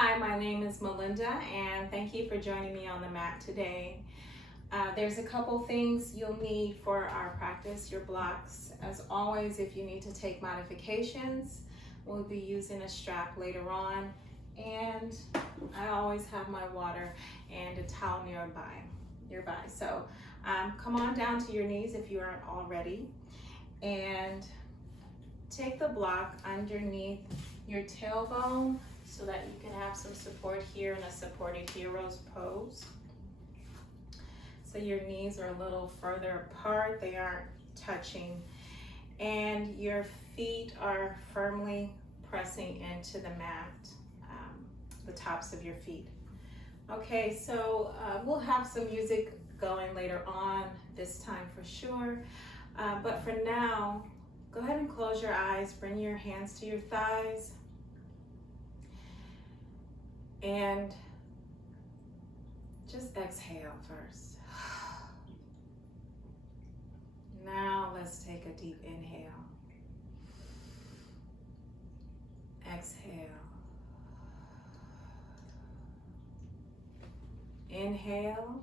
Hi, my name is Melinda, and thank you for joining me on the mat today. There's a couple things you'll need for our practice, your blocks. As always, if you need to take modifications, we'll be using a strap later on. And I always have my water and a towel nearby. So come on down to your knees if you aren't already. And take the block underneath your tailbone so that you can have some support here in a supported hero's pose. So your knees are a little further apart, they aren't touching, and your feet are firmly pressing into the mat, the tops of your feet. Okay, so we'll have some music going later on, this time for sure, but for now, go ahead and close your eyes, bring your hands to your thighs, and just exhale first. Now let's take a deep inhale. Exhale. Inhale.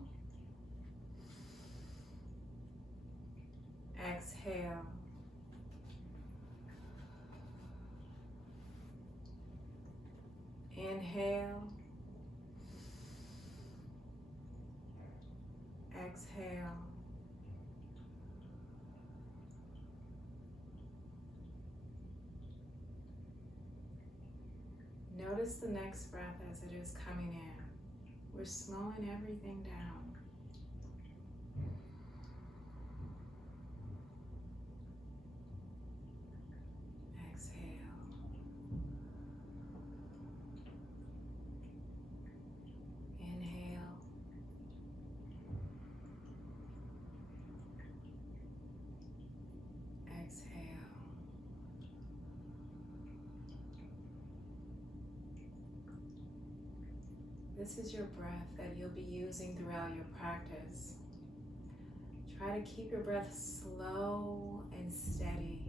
Exhale. Inhale. Exhale. Notice the next breath as it is coming in. We're slowing everything down. Exhale. Inhale. Exhale. This is your breath that you'll be using throughout your practice. Try to keep your breath slow and steady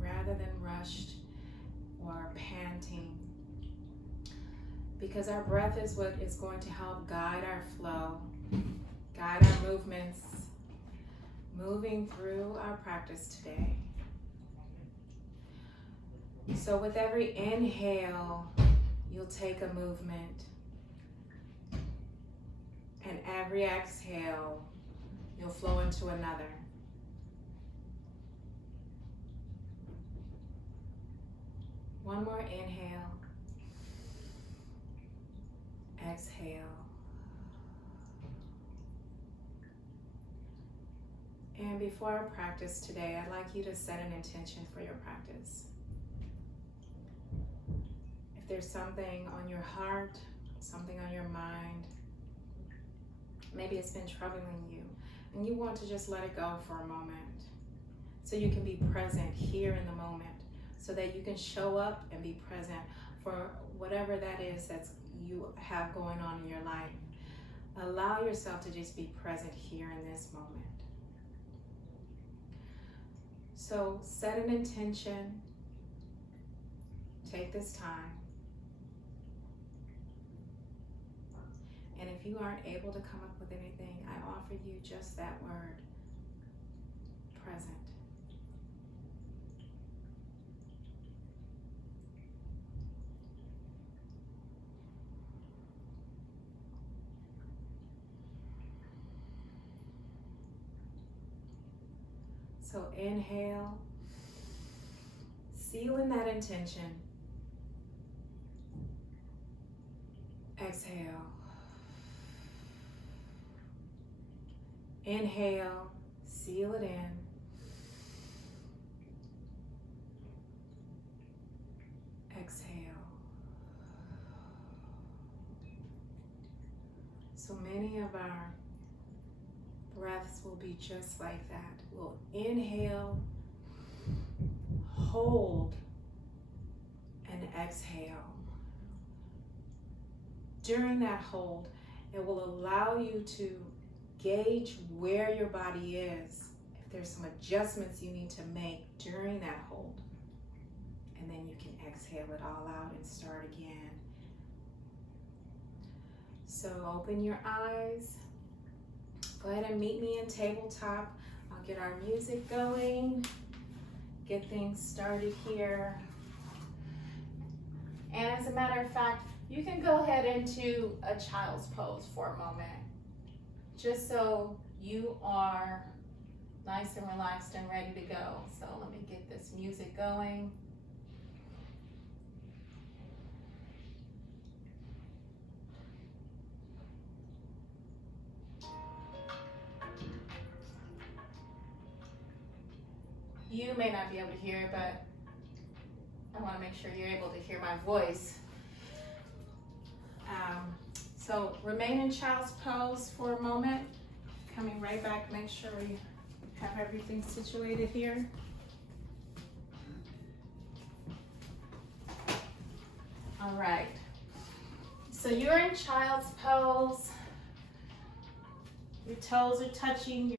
rather than rushed or panting, because our breath is what is going to help guide our flow, guide our movements, moving through our practice today. So with every inhale, you'll take a movement. And every exhale, you'll flow into another. One more inhale. Exhale. And before our practice today, I'd like you to set an intention for your practice. If there's something on your heart, something on your mind, maybe it's been troubling you, and you want to just let it go for a moment so you can be present here in the moment, so that you can show up and be present for whatever that is that you have going on in your life. Allow yourself to just be present here in this moment. So set an intention, take this time, and if you aren't able to come up with anything, I offer you just that word, present. So inhale, seal in that intention. Exhale. Inhale, seal it in. Exhale. So many of our breaths will be just like that. We'll inhale, hold, and exhale. During that hold, it will allow you to gauge where your body is, if there's some adjustments you need to make during that hold. And then you can exhale it all out and start again So open your eyes. Go ahead and meet me in tabletop. I'll get our music going, get things started here. And as a matter of fact, you can go ahead into a child's pose for a moment, just so you are nice and relaxed and ready to go. So let me get this music going. You may not be able to hear it, but I want to make sure you're able to hear my voice. So remain in child's pose for a moment. Coming right back, make sure we have everything situated here. All right. So you're in child's pose. Your toes are touching.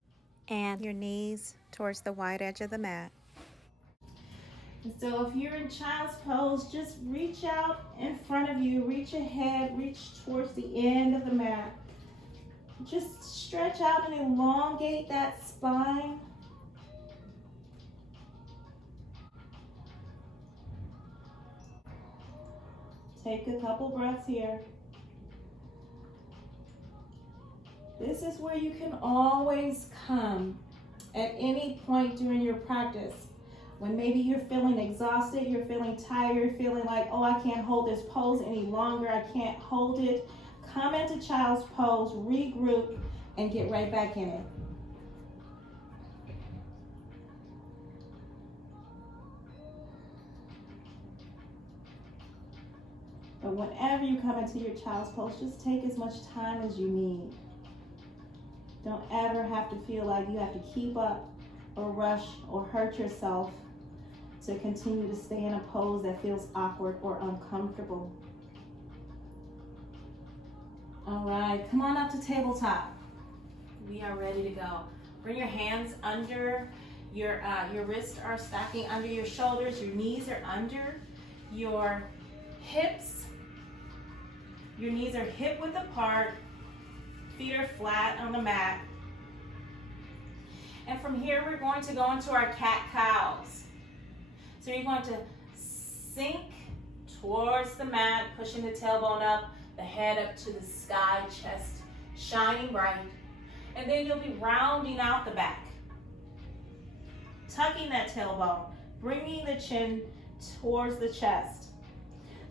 And your knees towards the wide edge of the mat. So if you're in child's pose, just reach out in front of you, reach ahead, reach towards the end of the mat. Just stretch out and elongate that spine. Take a couple breaths here. This is where you can always come at any point during your practice. When maybe you're feeling exhausted, you're feeling tired, feeling like, oh, I can't hold this pose any longer, I can't hold it. Come into child's pose, regroup, and get right back in it. But whenever you come into your child's pose, just take as much time as you need. Don't ever have to feel like you have to keep up or rush or hurt yourself to continue to stay in a pose that feels awkward or uncomfortable. All right, come on up to tabletop. We are ready to go. Bring your hands under your wrists are stacking under your shoulders. Your knees are under your hips. Your knees are hip width apart. Feet are flat on the mat. And from here, we're going to go into our cat-cows. So you're going to sink towards the mat, pushing the tailbone up, the head up to the sky, chest shining bright. And then you'll be rounding out the back, tucking that tailbone, bringing the chin towards the chest.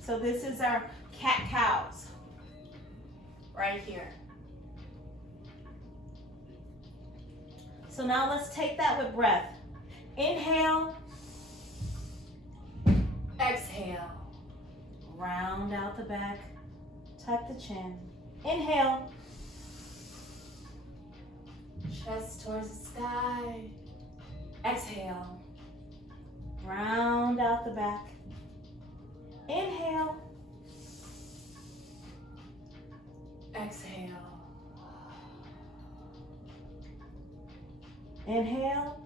So this is our cat-cows right here. So now let's take that with breath. Inhale, exhale, round out the back, tuck the chin. Inhale, chest towards the sky. Exhale, round out the back. Inhale, exhale. Inhale,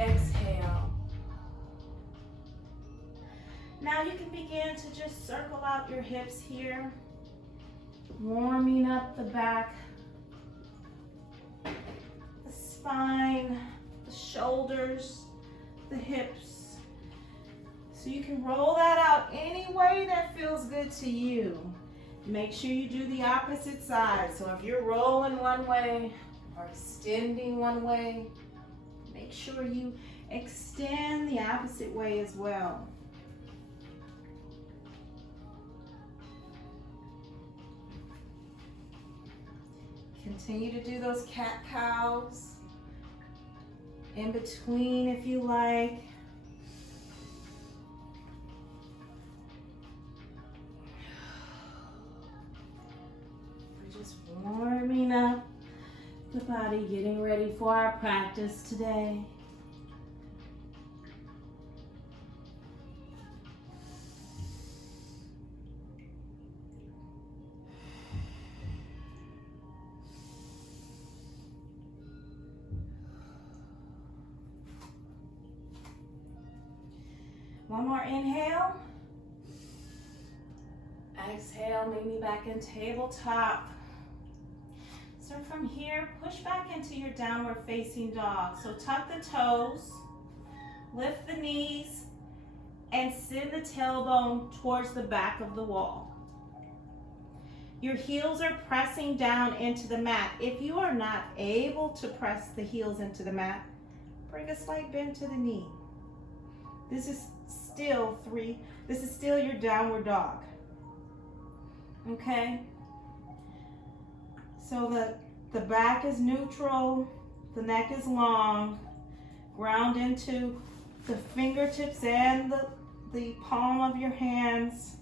exhale. Now you can begin to just circle out your hips here, warming up the back, the spine, the shoulders, the hips. So you can roll that out any way that feels good to you. Make sure you do the opposite side. So if you're rolling one way or extending one way, make sure you extend the opposite way as well. Continue to do those cat-cows in between if you like. Warming up the body, getting ready for our practice today. One more inhale. Exhale, meet me back in tabletop. So from here, push back into your downward facing dog. So tuck the toes, lift the knees, and send the tailbone towards the back of the wall. Your heels are pressing down into the mat. If you are not able to press the heels into the mat, bring a slight bend to the knee. This is still your downward dog. Okay? So the back is neutral, the neck is long, ground into the fingertips and the palm of your hands.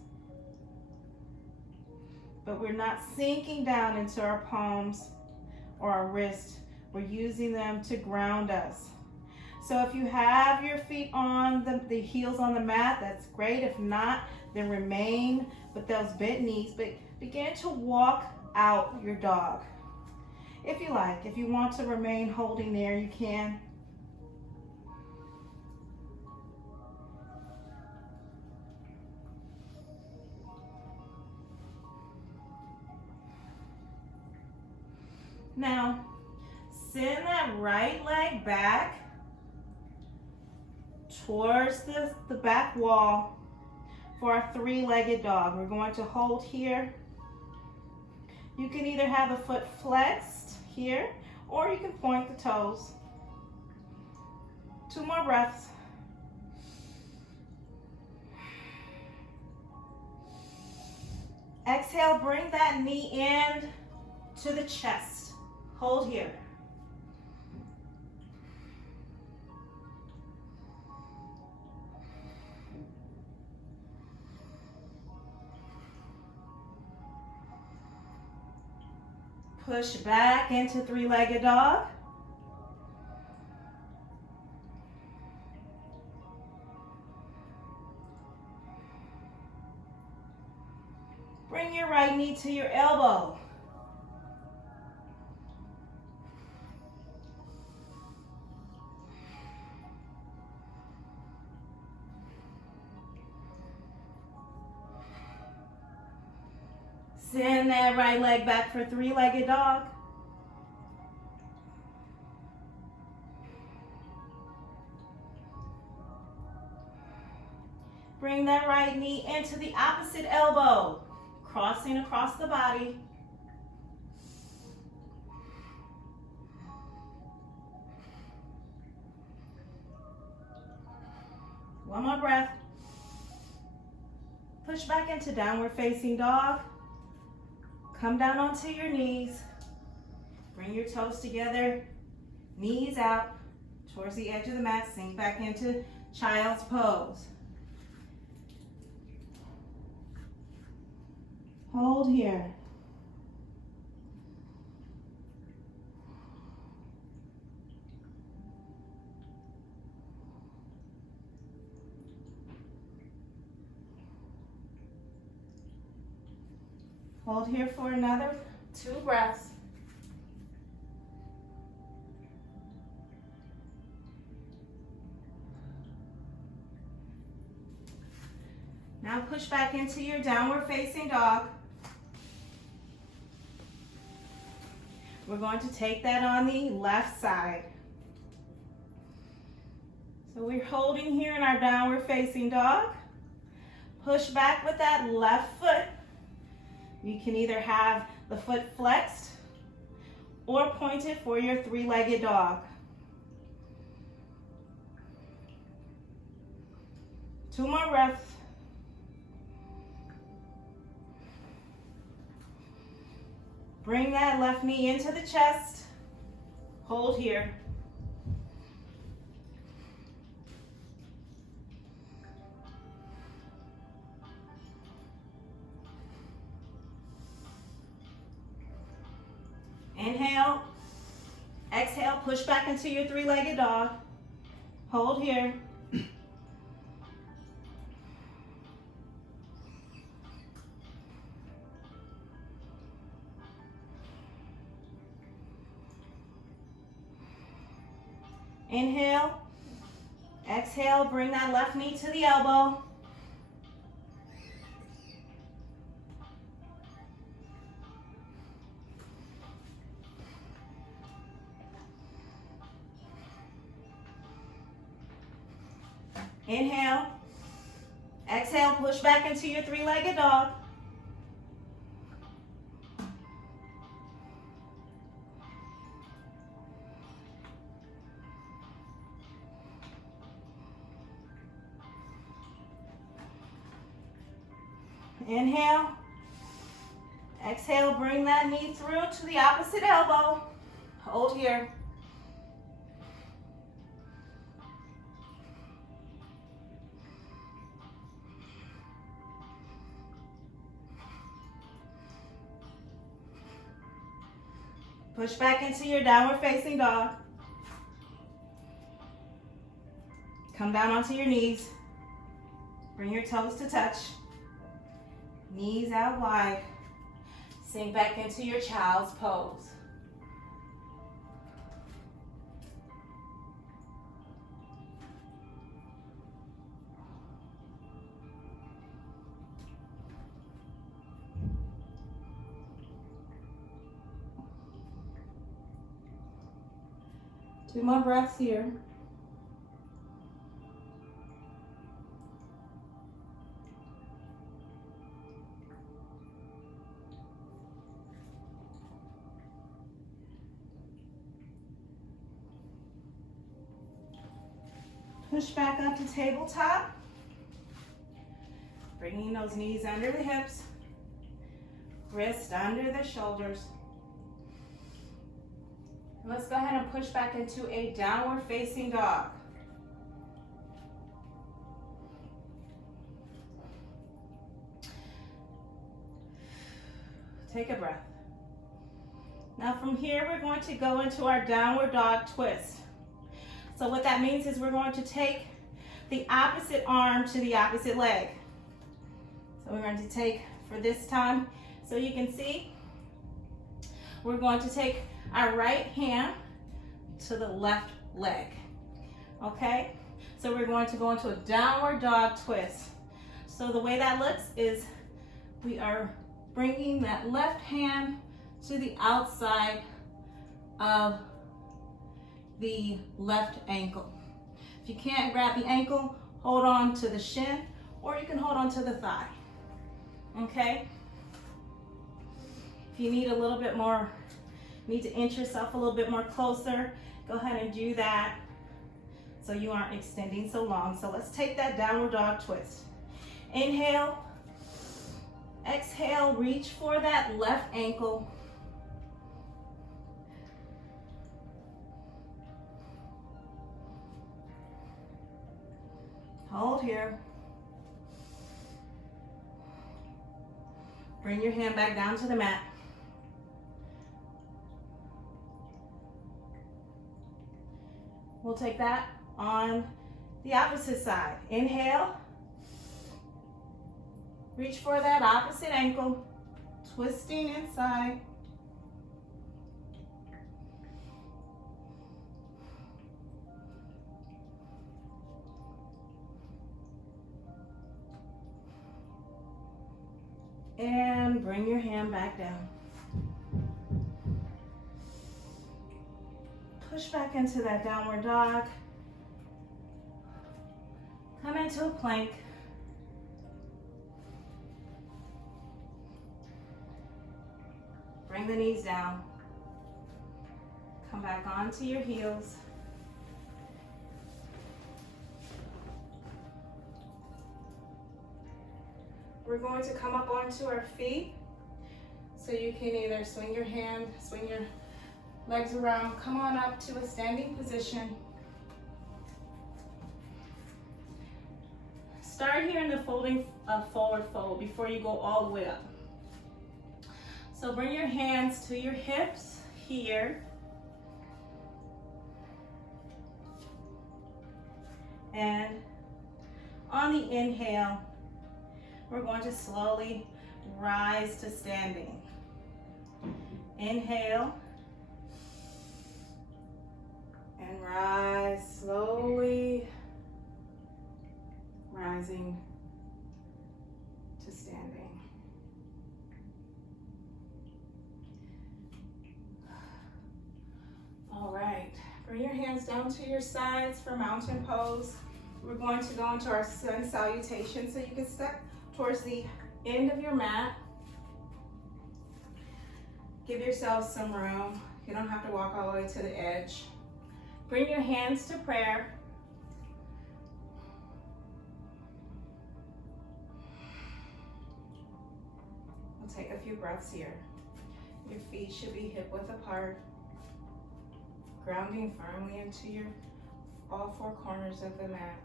But we're not sinking down into our palms or our wrists. We're using them to ground us. So if you have your feet on the heels on the mat, that's great. If not, then remain with those bent knees, but begin to walk out your dog. If you like, if you want to remain holding there, you can. Now, send that right leg back towards the back wall for our three-legged dog. We're going to hold here. You can either have the foot flexed here, or you can point the toes. 2 more breaths. Exhale, bring that knee in to the chest. Hold here. Push back into three-legged dog. Bring your right knee to your elbow. Send that right leg back for three-legged dog. Bring that right knee into the opposite elbow, crossing across the body. One more breath. Push back into downward facing dog. Come down onto your knees. Bring your toes together, knees out towards the edge of the mat. Sink back into child's pose. Hold here. Hold here for another 2 breaths. Now push back into your downward facing dog. We're going to take that on the left side. So we're holding here in our downward facing dog. Push back with that left foot. You can either have the foot flexed or pointed for your three-legged dog. 2 more breaths. Bring that left knee into the chest. Hold here. Inhale, exhale, push back into your three-legged dog. Hold here. Inhale, exhale, bring that left knee to the elbow. Inhale. Exhale, push back into your three-legged dog. Inhale. Exhale, bring that knee through to the opposite elbow. Hold here. Push back into your downward facing dog. Come down onto your knees. Bring your toes to touch. Knees out wide. Sink back into your child's pose. Two more breaths here. Push back up to tabletop. Bringing those knees under the hips. Wrist under the shoulders. Let's go ahead and push back into a downward facing dog. Take a breath. Now from here, we're going to go into our downward dog twist. So what that means is we're going to take the opposite arm to the opposite leg. So we're going to take, for this time, so you can see, we're going to take our right hand to the left leg, okay? So we're going to go into a downward dog twist. So the way that looks is we are bringing that left hand to the outside of the left ankle. If you can't grab the ankle, hold on to the shin, or you can hold on to the thigh, okay? If you need a little bit more, need to inch yourself a little bit more closer, go ahead and do that so you aren't extending so long. So let's take that downward dog twist. Inhale, exhale, reach for that left ankle. Hold here. Bring your hand back down to the mat. We'll take that on the opposite side. Inhale. Reach for that opposite ankle, twisting inside. And bring your hand back down. Push back into that downward dog. Come into a plank. Bring the knees down. Come back onto your heels. We're going to come up onto our feet. So you can either swing your hand, swing your legs around, come on up to a standing position. Start here in the folding forward fold before you go all the way up. So bring your hands to your hips here. And on the inhale, we're going to slowly rise to standing. Inhale. And rise slowly, rising to standing. All right, bring your hands down to your sides for mountain pose. We're going to go into our sun salutation, so you can step towards the end of your mat. Give yourself some room. You don't have to walk all the way to the edge. Bring your hands to prayer. We'll take a few breaths here. Your feet should be hip width apart, grounding firmly into all four corners of the mat.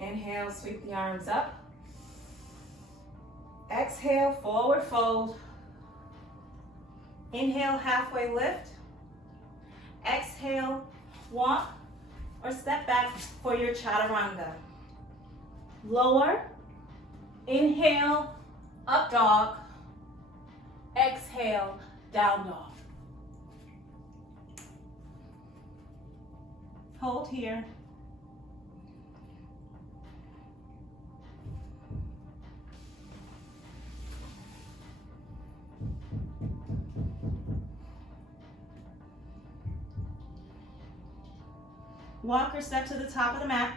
Inhale, sweep the arms up. Exhale, forward fold. Inhale, halfway lift. Exhale, walk or step back for your chaturanga. Lower. Inhale, up dog. Exhale, down dog. Hold here. Walk or step to the top of the mat.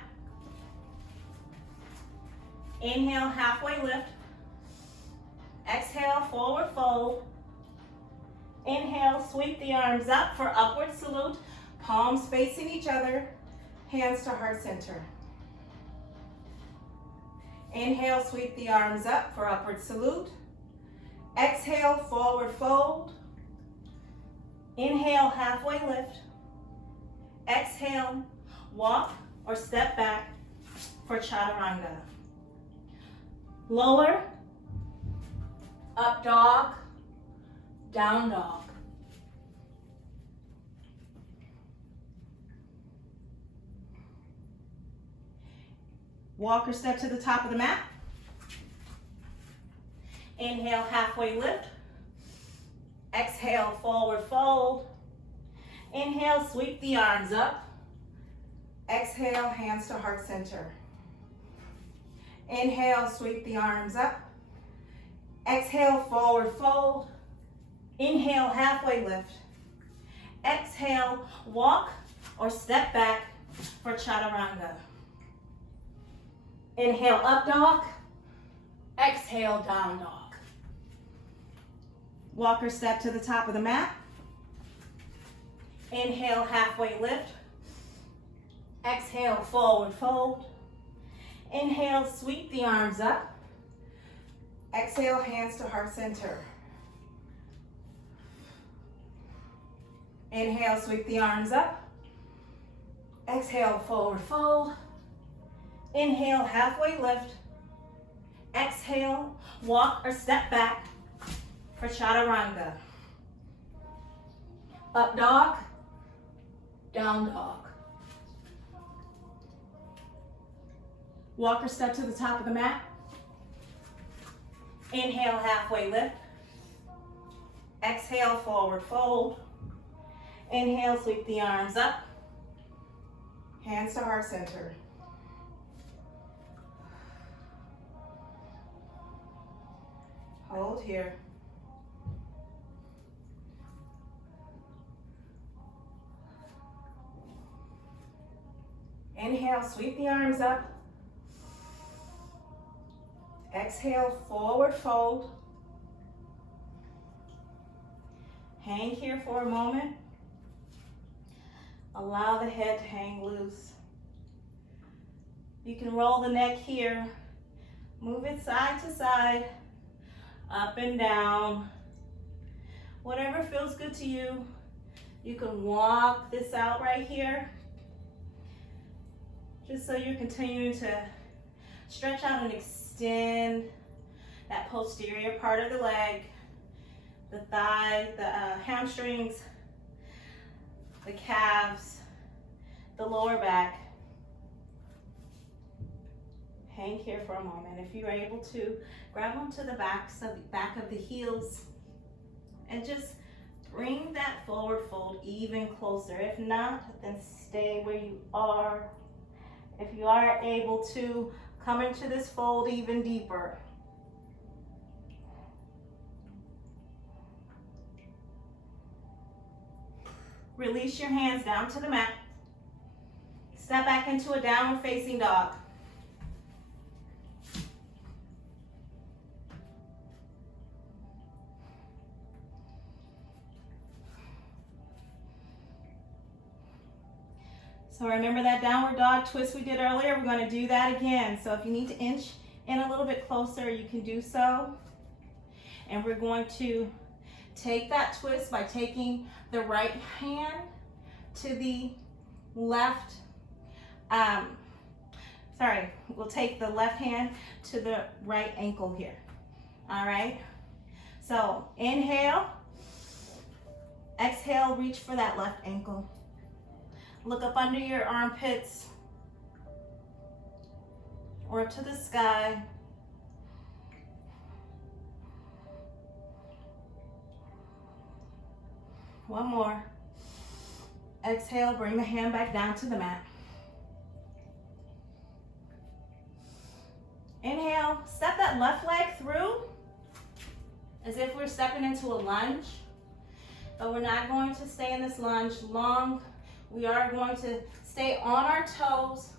Inhale, halfway lift. Exhale, forward fold. Inhale, sweep the arms up for upward salute. Palms facing each other, hands to heart center. Inhale, sweep the arms up for upward salute. Exhale, forward fold. Inhale, halfway lift. Exhale, walk or step back for chaturanga. Lower, up dog, down dog. Walk or step to the top of the mat. Inhale, halfway lift. Exhale, forward fold. Inhale, sweep the arms up. Exhale, hands to heart center. Inhale, sweep the arms up. Exhale, forward fold. Inhale, halfway lift. Exhale, walk or step back for chaturanga. Inhale, up dog. Exhale, down dog. Walk or step to the top of the mat. Inhale, halfway lift. Exhale, forward fold. Inhale, sweep the arms up. Exhale, hands to heart center. Inhale, sweep the arms up. Exhale, forward fold. Inhale, halfway lift. Exhale, walk or step back for chaturanga. Up dog, down dog. Walk or step to the top of the mat. Inhale, halfway lift. Exhale, forward fold. Inhale, sweep the arms up. Hands to heart center. Hold here. Inhale, sweep the arms up. Exhale, forward fold. Hang here for a moment. Allow the head to hang loose. You can roll the neck here. Move it side to side, up and down. Whatever feels good to you. You can walk this out right here. Just so you're continuing to stretch out and extend that posterior part of the leg, the thigh, the hamstrings, the calves, the lower back. Hang here for a moment. If you're able to, grab onto the back of the heels and just bring that forward fold even closer. If not, then stay where you are. If you are able to, come into this fold even deeper. Release your hands down to the mat. Step back into a downward facing dog. So remember that downward dog twist we did earlier? We're going to do that again. So if you need to inch in a little bit closer, you can do so. And we're going to take that twist by taking the right hand to the left. We'll take the left hand to the right ankle here. All right. So inhale, exhale, reach for that left ankle. Look up under your armpits or up to the sky. One more. Exhale, bring the hand back down to the mat. Inhale, step that left leg through as if we're stepping into a lunge, but we're not going to stay in this lunge long. We are going to stay on our toes,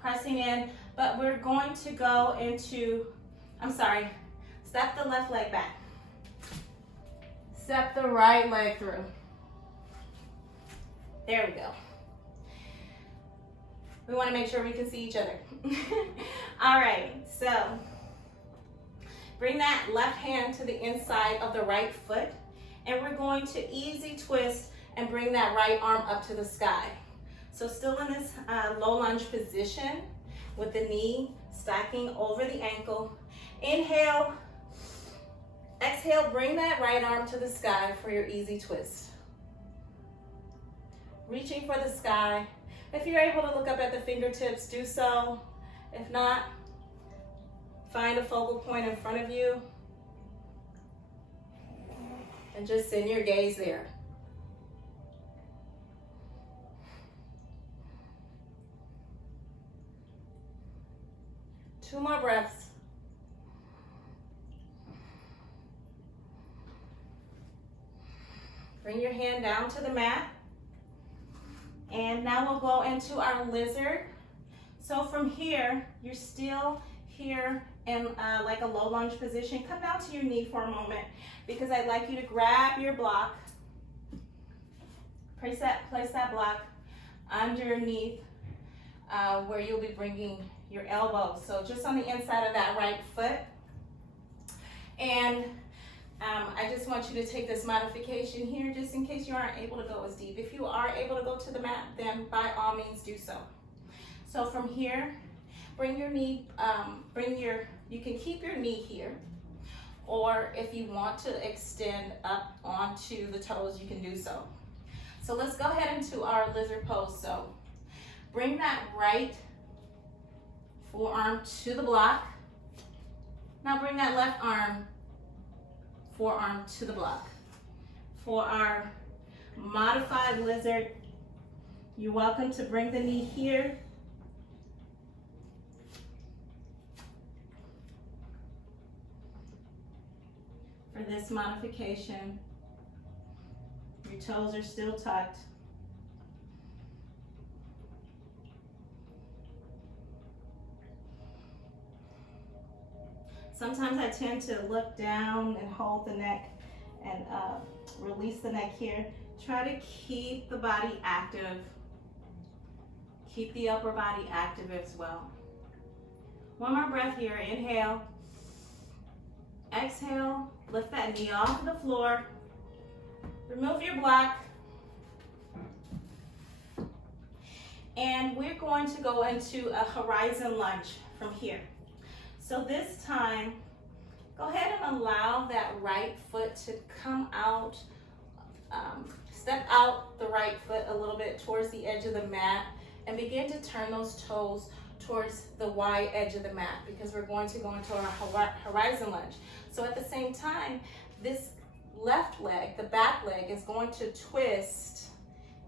pressing in, but we're going to go into, step the left leg back. Step the right leg through. There we go. We want to make sure we can see each other. All right, so bring that left hand to the inside of the right foot, and we're going to easy twist and bring that right arm up to the sky. So still in this low lunge position with the knee stacking over the ankle. Inhale, exhale, bring that right arm to the sky for your easy twist. Reaching for the sky. If you're able to look up at the fingertips, do so. If not, find a focal point in front of you and just send your gaze there. Two more breaths. Bring your hand down to the mat. And now we'll go into our lizard. So from here, you're still here in like a low lunge position. Come down to your knee for a moment because I'd like you to grab your block. Place that block underneath where you'll be bringing your elbow. So just on the inside of that right foot. And I just want you to take this modification here just in case you aren't able to go as deep. If you are able to go to the mat, then by all means do so. So from here, bring your knee, you can keep your knee here, or if you want to extend up onto the toes, you can do so. So let's go ahead into our lizard pose. So bring that right forearm to the block. Now bring that left forearm to the block. For our modified lizard, you're welcome to bring the knee here. For this modification, your toes are still tucked. Sometimes I tend to look down and hold the neck and release the neck here. Try to keep the body active. Keep the upper body active as well. One more breath here. Inhale. Exhale. Lift that knee off of the floor. Remove your block. And we're going to go into a horizon lunge from here. So this time, go ahead and allow that right foot to come out. Step out the right foot a little bit towards the edge of the mat and begin to turn those toes towards the wide edge of the mat because we're going to go into our horizon lunge. So at the same time, this left leg, the back leg, is going to twist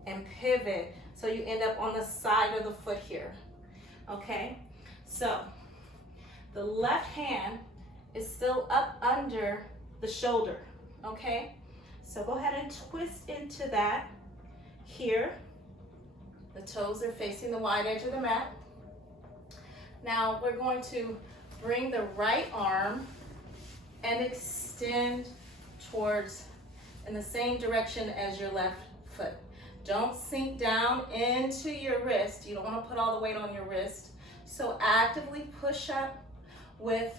and pivot so you end up on the side of the foot here. Okay, so the left hand is still up under the shoulder, okay? So go ahead and twist into that. here. The toes are facing the wide edge of the mat. Now we're going to bring the right arm and extend towards in the same direction as your left foot. Don't sink down into your wrist. You don't want to put all the weight on your wrist. So actively push up with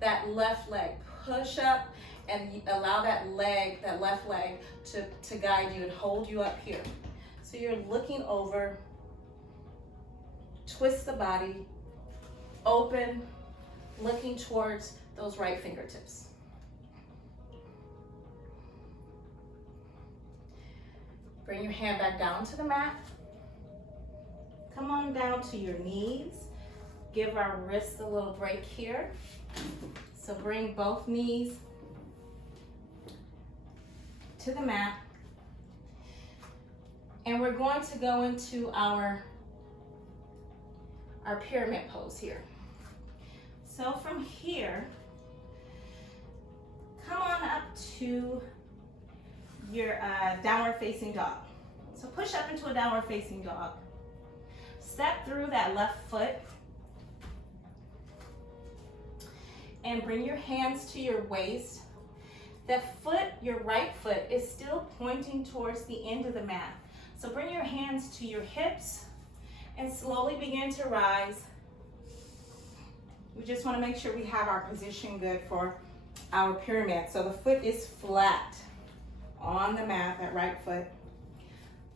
that left leg. Push up and allow that leg, that left leg, to guide you and hold you up here. So you're looking over, twist the body, open, looking towards those right fingertips. Bring your hand back down to the mat. Come on down to your knees. Give our wrists a little break here. So bring both knees to the mat. And we're going to go into our pyramid pose here. So from here, come on up to your downward facing dog. So push up into a downward facing dog. Step through that left foot and bring your hands to your waist. The foot, your right foot, is still pointing towards the end of the mat. So bring your hands to your hips and slowly begin to rise. We just want to make sure we have our position good for our pyramid. So the foot is flat on the mat, that right foot.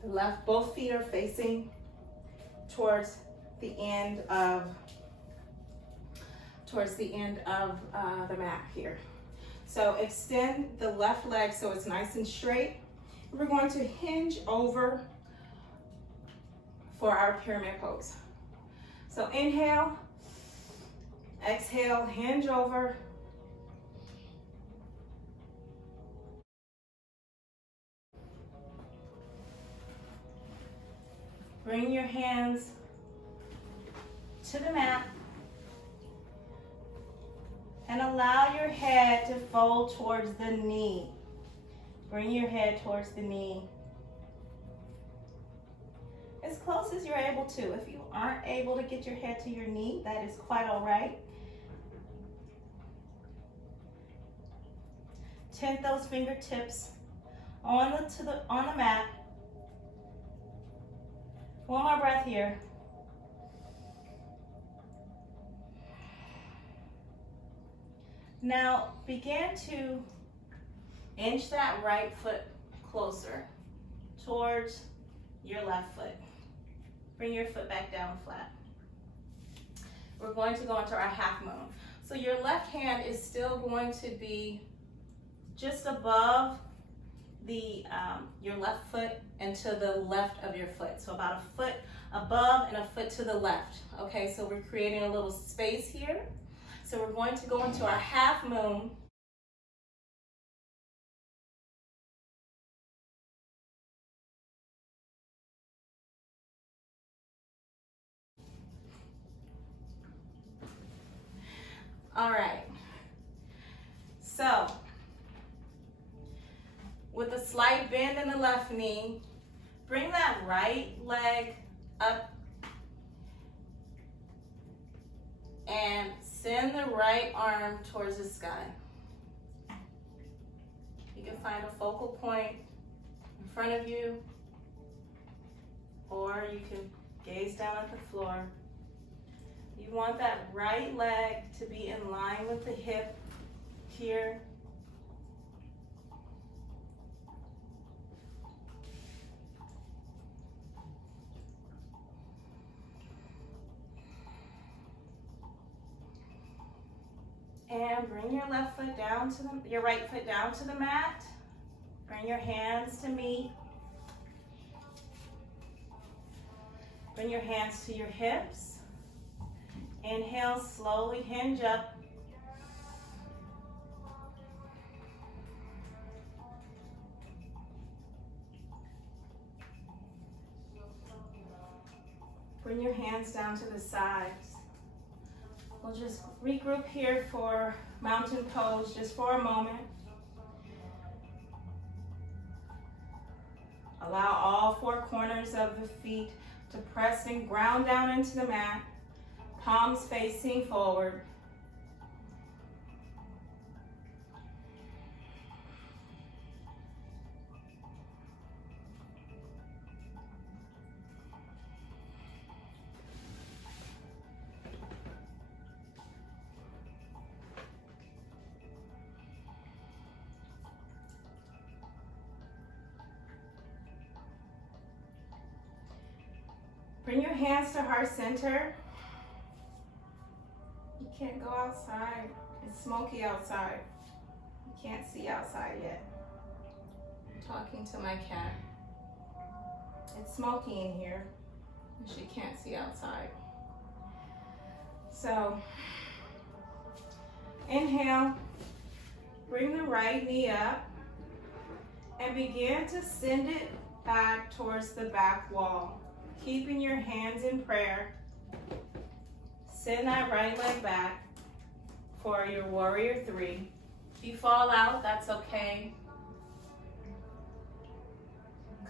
The left, both feet are facing towards the end of the mat here. So extend the left leg so it's nice and straight. We're going to hinge over for our pyramid pose. So inhale, exhale, hinge over. Bring your hands to the mat and allow your head to fold towards the knee. Bring your head towards the knee. As close as you're able to. If you aren't able to get your head to your knee, that is quite all right. Tent those fingertips on the mat. One more breath here. Now begin to inch that right foot closer towards your left foot. Bring your foot back down flat. We're going to go into our half moon. So your left hand is still going to be just above your left foot and to the left of your foot. So about a foot above and a foot to the left. Okay, so we're creating a little space here. So we're going to go into our half moon. All right, so with a slight bend in the left knee, bring that right leg up and send the right arm towards the sky. You can find a focal point in front of you, or you can gaze down at the floor. You want that right leg to be in line with the hip here. And bring your left foot down to your right foot down to the mat. Bring your hands to meet. Bring your hands to your hips. Inhale, slowly hinge up. Bring your hands down to the sides. We'll just regroup here for mountain pose just for a moment. Allow all four corners of the feet to press and ground down into the mat, palms facing forward. Bring your hands to heart center. You can't go outside. It's smoky outside. You can't see outside yet. I'm talking to my cat. It's smoky in here, and she can't see outside. So, inhale, bring the right knee up, and begin to send it back towards the back wall. Keeping your hands in prayer. Send that right leg back for your warrior three. If you fall out, that's okay.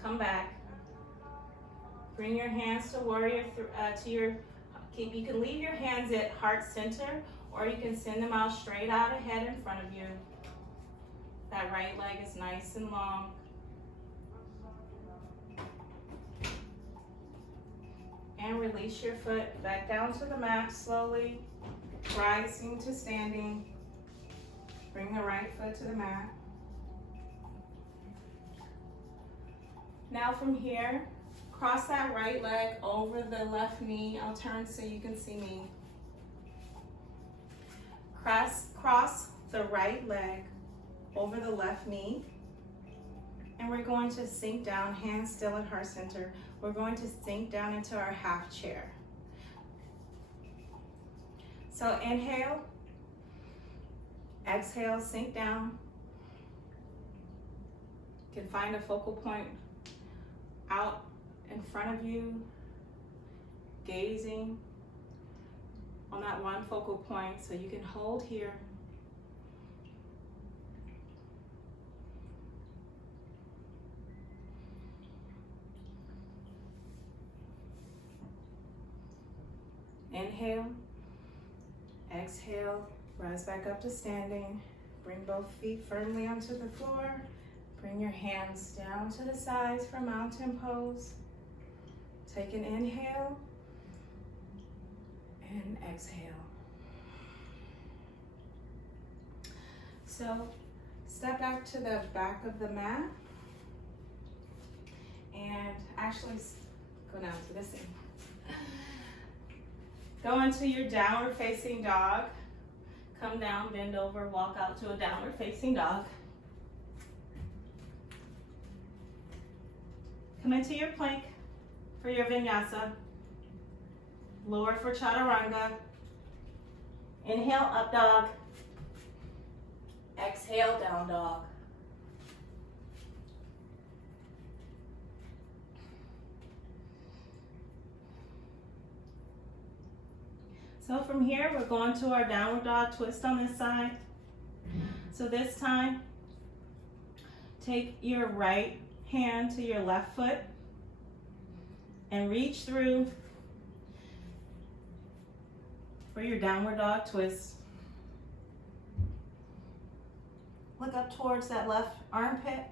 Come back. Bring your hands to warrior you can leave your hands at heart center, or you can send them out straight out ahead in front of you. That right leg is nice and long. And release your foot back down to the mat slowly, rising to standing. Bring the right foot to the mat. Now from here, cross that right leg over the left knee. I'll turn so you can see me. Cross the right leg over the left knee. And we're going to sink down, hands still at heart center. We're going to sink down into our half chair. So inhale, exhale, sink down. You can find a focal point out in front of you, gazing on that one focal point, so you can hold here. Inhale, exhale, rise back up to standing. Bring both feet firmly onto the floor. Bring your hands down to the sides for mountain pose. Take an inhale and exhale. So step back to the back of the mat and actually go down to this end. Go into your downward facing dog. Come down, bend over, walk out to a downward facing dog. Come into your plank for your vinyasa. Lower for chaturanga. Inhale, up dog. Exhale, down dog. So from here, we're going to our downward dog twist on this side. So this time, take your right hand to your left foot and reach through for your downward dog twist. Look up towards that left armpit.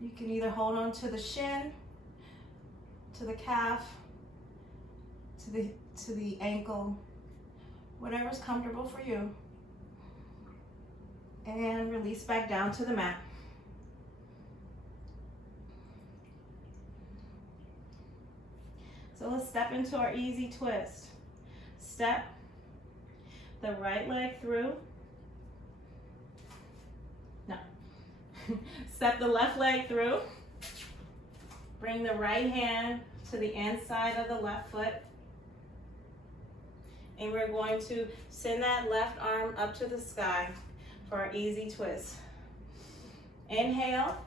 You can either hold on to the shin, to the calf, to the ankle, whatever's comfortable for you. And release back down to the mat. So let's step into our easy twist. Step the right leg through. No. Step the left leg through. Bring the right hand to the inside of the left foot. And we're going to send that left arm up to the sky for our easy twist. Inhale,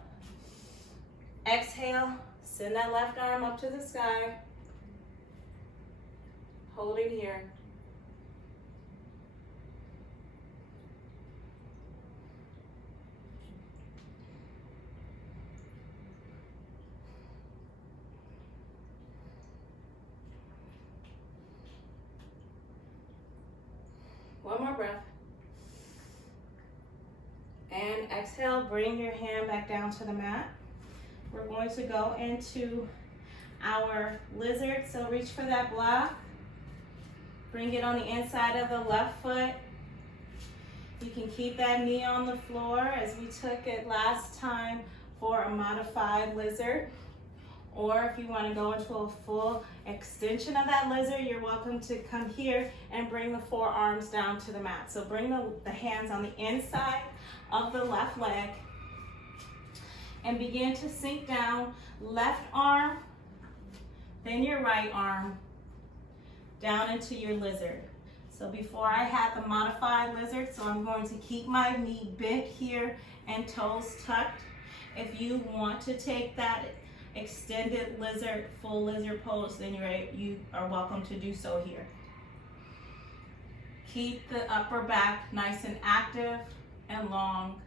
exhale, send that left arm up to the sky. Hold it here. breath. And exhale, bring your hand back down to the mat. We're going to go into our lizard. So reach for that block. Bring it on the inside of the left foot. You can keep that knee on the floor as we took it last time for a modified lizard. Or if you want to go into a full extension of that lizard, you're welcome to come here and bring the forearms down to the mat. So bring the hands on the inside of the left leg and begin to sink down. Left arm, then your right arm, down into your lizard. So before I had the modified lizard, so I'm going to keep my knee bent here and toes tucked. If you want to take that extended lizard, full lizard pose, then you are welcome to do so here. Keep the upper back nice and active and long,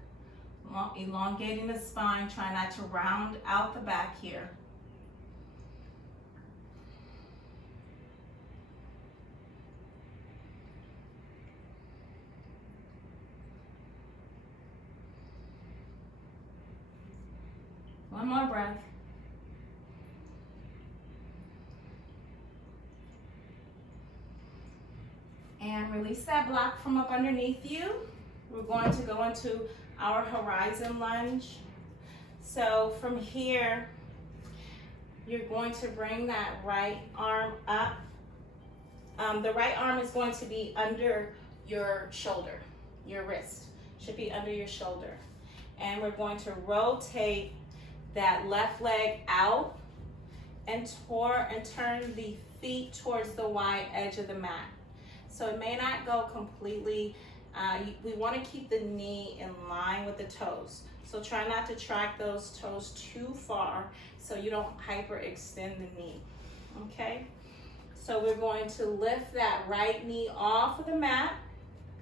elongating the spine. Try not to round out the back here. One more breath. And release that block from up underneath you. We're going to go into our horizon lunge. So from here, you're going to bring that right arm up. The right arm is going to be under your shoulder, your wrist. Should be under your shoulder. And we're going to rotate that left leg out and turn the feet towards the wide edge of the mat. So it may not go completely, we want to keep the knee in line with the toes. So try not to track those toes too far so you don't hyperextend the knee, okay? So we're going to lift that right knee off of the mat,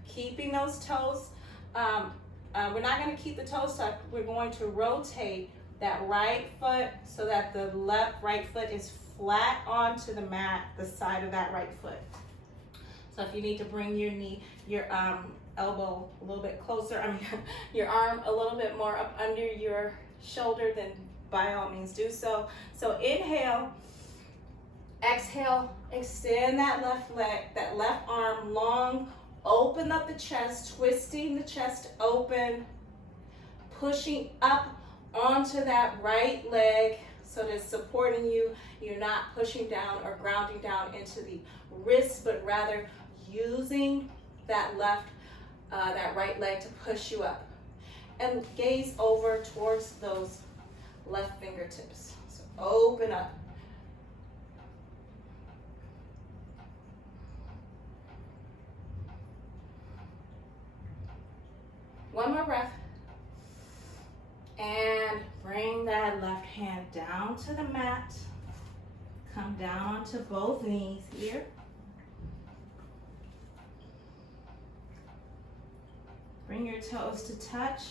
keeping those toes. We're not going to keep the toes tucked. We're going to rotate that right foot so that the right foot is flat onto the mat, the side of that right foot. So if you need to bring your elbow a little bit closer, your arm a little bit more up under your shoulder, then by all means do so. So inhale, exhale, extend that left leg, that left arm long, open up the chest, twisting the chest open, pushing up onto that right leg so that it's supporting you. You're not pushing down or grounding down into the wrist, but rather using that right leg to push you up. And gaze over towards those left fingertips. So open up. One more breath. And bring that left hand down to the mat. Come down onto both knees here. Bring your toes to touch.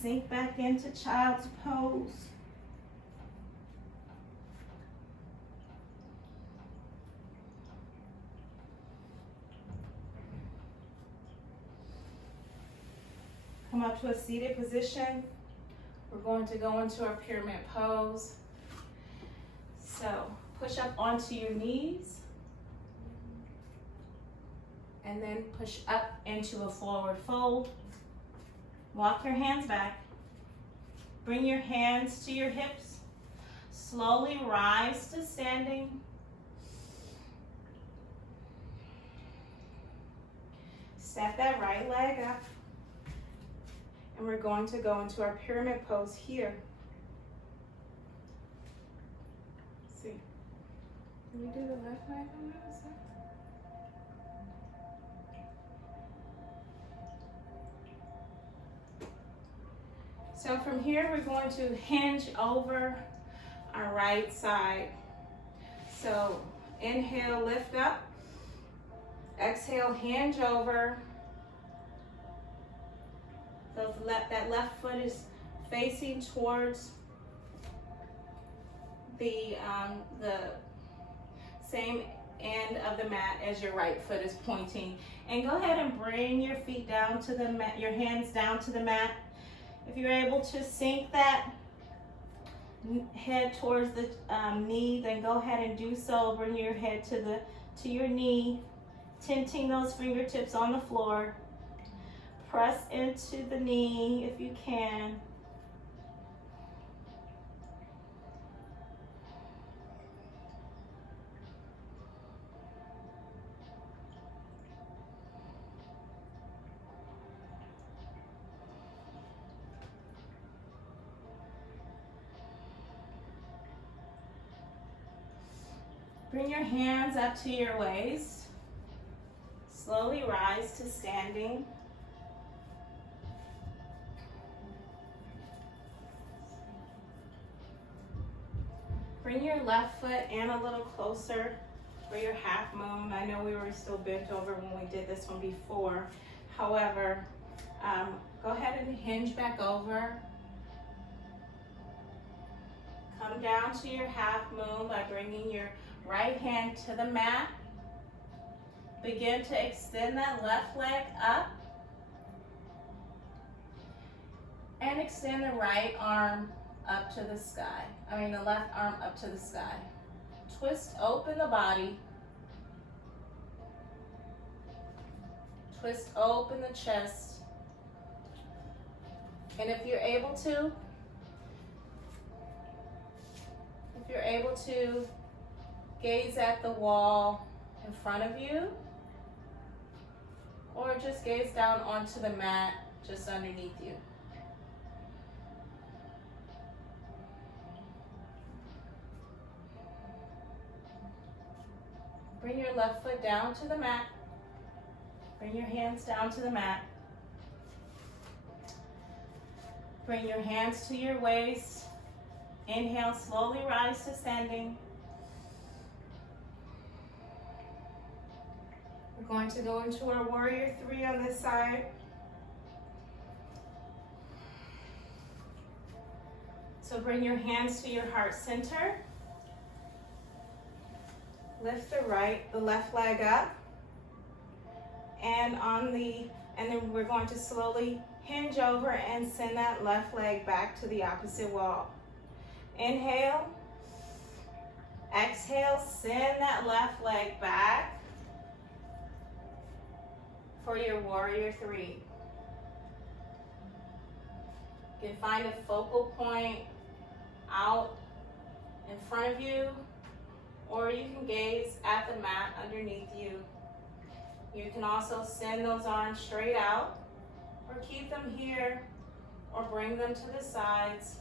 Sink back into child's pose. Come up to a seated position. We're going to go into our pyramid pose. So push up onto your knees. And then push up into a forward fold. Walk your hands back. Bring your hands to your hips. Slowly rise to standing. Step that right leg up. And we're going to go into our pyramid pose here. Let's see. Can we do the left leg on that side? So from here, we're going to hinge over our right side. So inhale, lift up. Exhale, hinge over. So that left foot is facing towards the same end of the mat as your right foot is pointing. And go ahead and bring your feet down to the mat, your hands down to the mat. If you're able to sink that head towards the knee, then go ahead and do so. Bring your head to your knee, tenting those fingertips on the floor. Press into the knee if you can. Bring your hands up to your waist. Slowly rise to standing. Bring your left foot in a little closer for your half moon. I know we were still bent over when we did this one before. However, go ahead and hinge back over. Come down to your half moon by bringing your right hand to the mat. Begin to extend that left leg up. And extend the right arm up to the sky. The left arm up to the sky. Twist open the body. Twist open the chest. And if you're able to gaze at the wall in front of you, or just gaze down onto the mat just underneath you. Bring your left foot down to the mat. Bring your hands down to the mat. Bring your hands to your waist. Inhale, slowly rise to standing. We're going to go into our warrior three on this side. So bring your hands to your heart center. Lift the left leg up. And then we're going to slowly hinge over and send that left leg back to the opposite wall. Inhale. Exhale, send that left leg back for your warrior three. You can find a focal point out in front of you, or you can gaze at the mat underneath you. You can also send those arms straight out, or keep them here, or bring them to the sides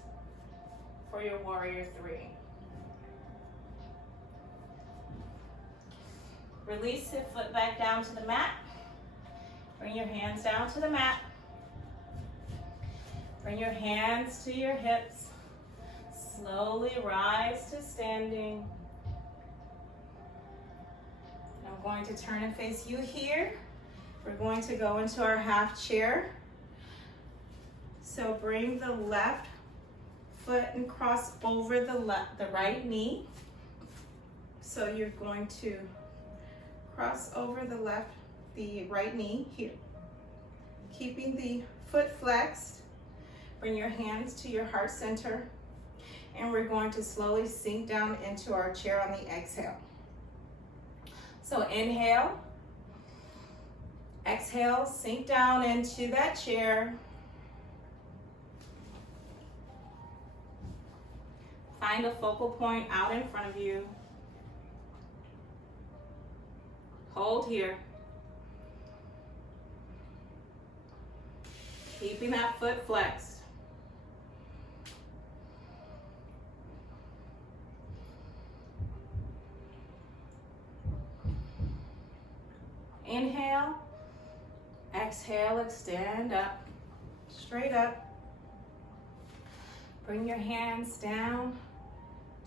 for your warrior three. Release the foot back down to the mat. Bring your hands down to the mat. Bring your hands to your hips. Slowly rise to standing. I'm going to turn and face you here. We're going to go into our half chair. So bring the left foot and cross over the right knee. So you're going to cross over the right knee here. Keeping the foot flexed. Bring your hands to your heart center. And we're going to slowly sink down into our chair on the exhale. So inhale. Exhale, sink down into that chair. Find a focal point out in front of you. Hold here. Keeping that foot flexed. Inhale. Exhale, extend up, straight up. Bring your hands down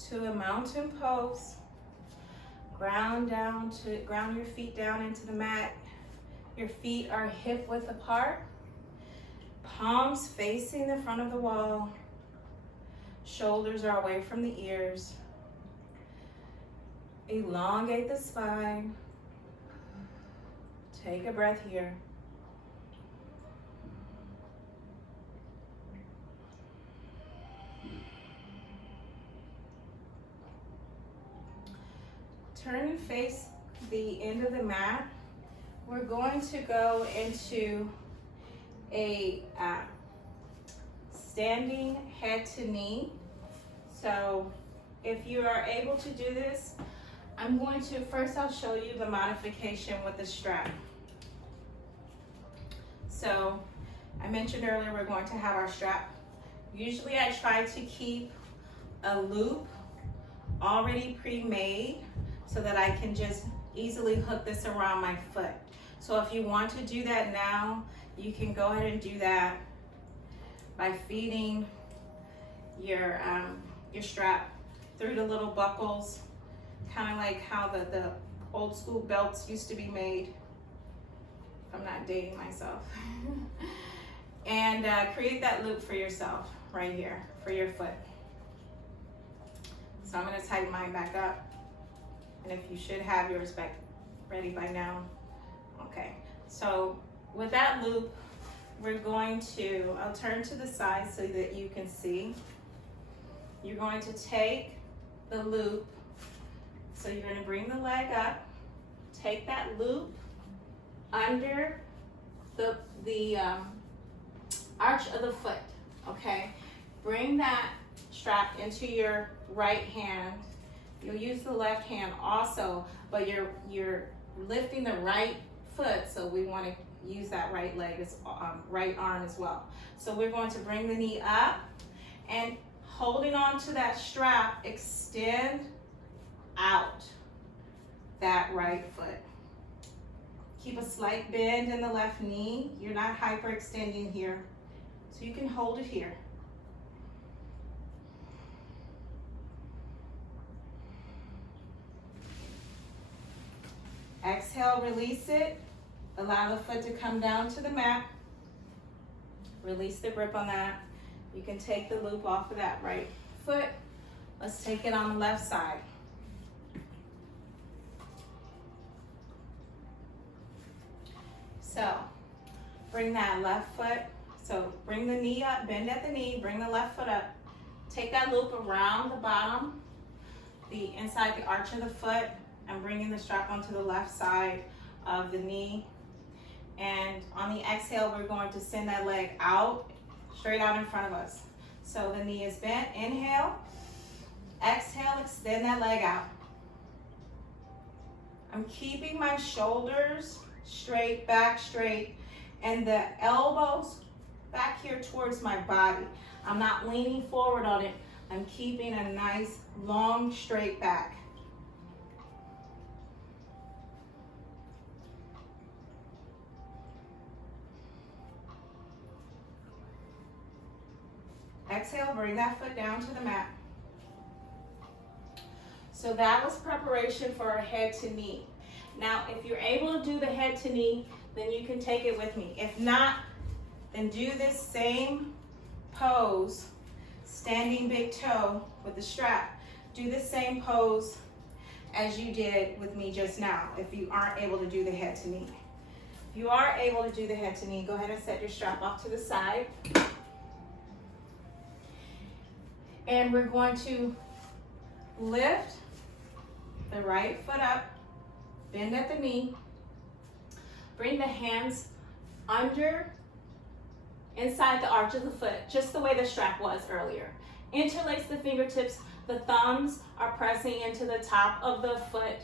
to a mountain pose. Ground your feet down into the mat. Your feet are hip width apart. Palms facing the front of the wall. Shoulders are away from the ears. Elongate the spine. Take a breath here. Turn and face the end of the mat. We're going to go into a standing head to knee. So if you are able to do this, I'm going to, first I'll show you the modification with the strap. So I mentioned earlier we're going to have our strap. Usually I try to keep a loop already pre-made so that I can just easily hook this around my foot. So if you want to do that now, you can go ahead and do that by feeding your strap through the little buckles, kind of like how the old school belts used to be made. I'm not dating myself. And create that loop for yourself right here for your foot. So I'm going to tighten mine back up. And if you should have yours back ready by now. Okay, so with that loop, we're going to, I'll turn to the side so that you can see. You're going to take the loop, so you're going to bring the leg up, take that loop under the arch of the foot, okay? Bring that strap into your right hand. You'll use the left hand also, but you're lifting the right foot, so we want to use that right leg, right arm as well. So we're going to bring the knee up and holding on to that strap, extend out that right foot. Keep a slight bend in the left knee. You're not hyperextending here, so you can hold it here. Exhale, release it. Allow the foot to come down to the mat. Release the grip on that. You can take the loop off of that right foot. Let's take it on the left side. So, bring that left foot. So, bring the knee up, bend at the knee, bring the left foot up. Take that loop around the bottom, the inside the arch of the foot. I'm bringing the strap onto the left side of the knee. And on the exhale, we're going to send that leg out, straight out in front of us. So the knee is bent, inhale, exhale, extend that leg out. I'm keeping my shoulders straight, back straight, and the elbows back here towards my body. I'm not leaning forward on it. I'm keeping a nice, long, straight back. Exhale, bring that foot down to the mat. So that was preparation for our head to knee. Now, if you're able to do the head to knee, then you can take it with me. If not, then do this same pose, standing big toe with the strap. Do the same pose as you did with me just now, if you aren't able to do the head to knee. If you are able to do the head to knee, go ahead and set your strap off to the side. And we're going to lift the right foot up, bend at the knee, bring the hands under, inside the arch of the foot, just the way the strap was earlier. Interlace the fingertips, the thumbs are pressing into the top of the foot.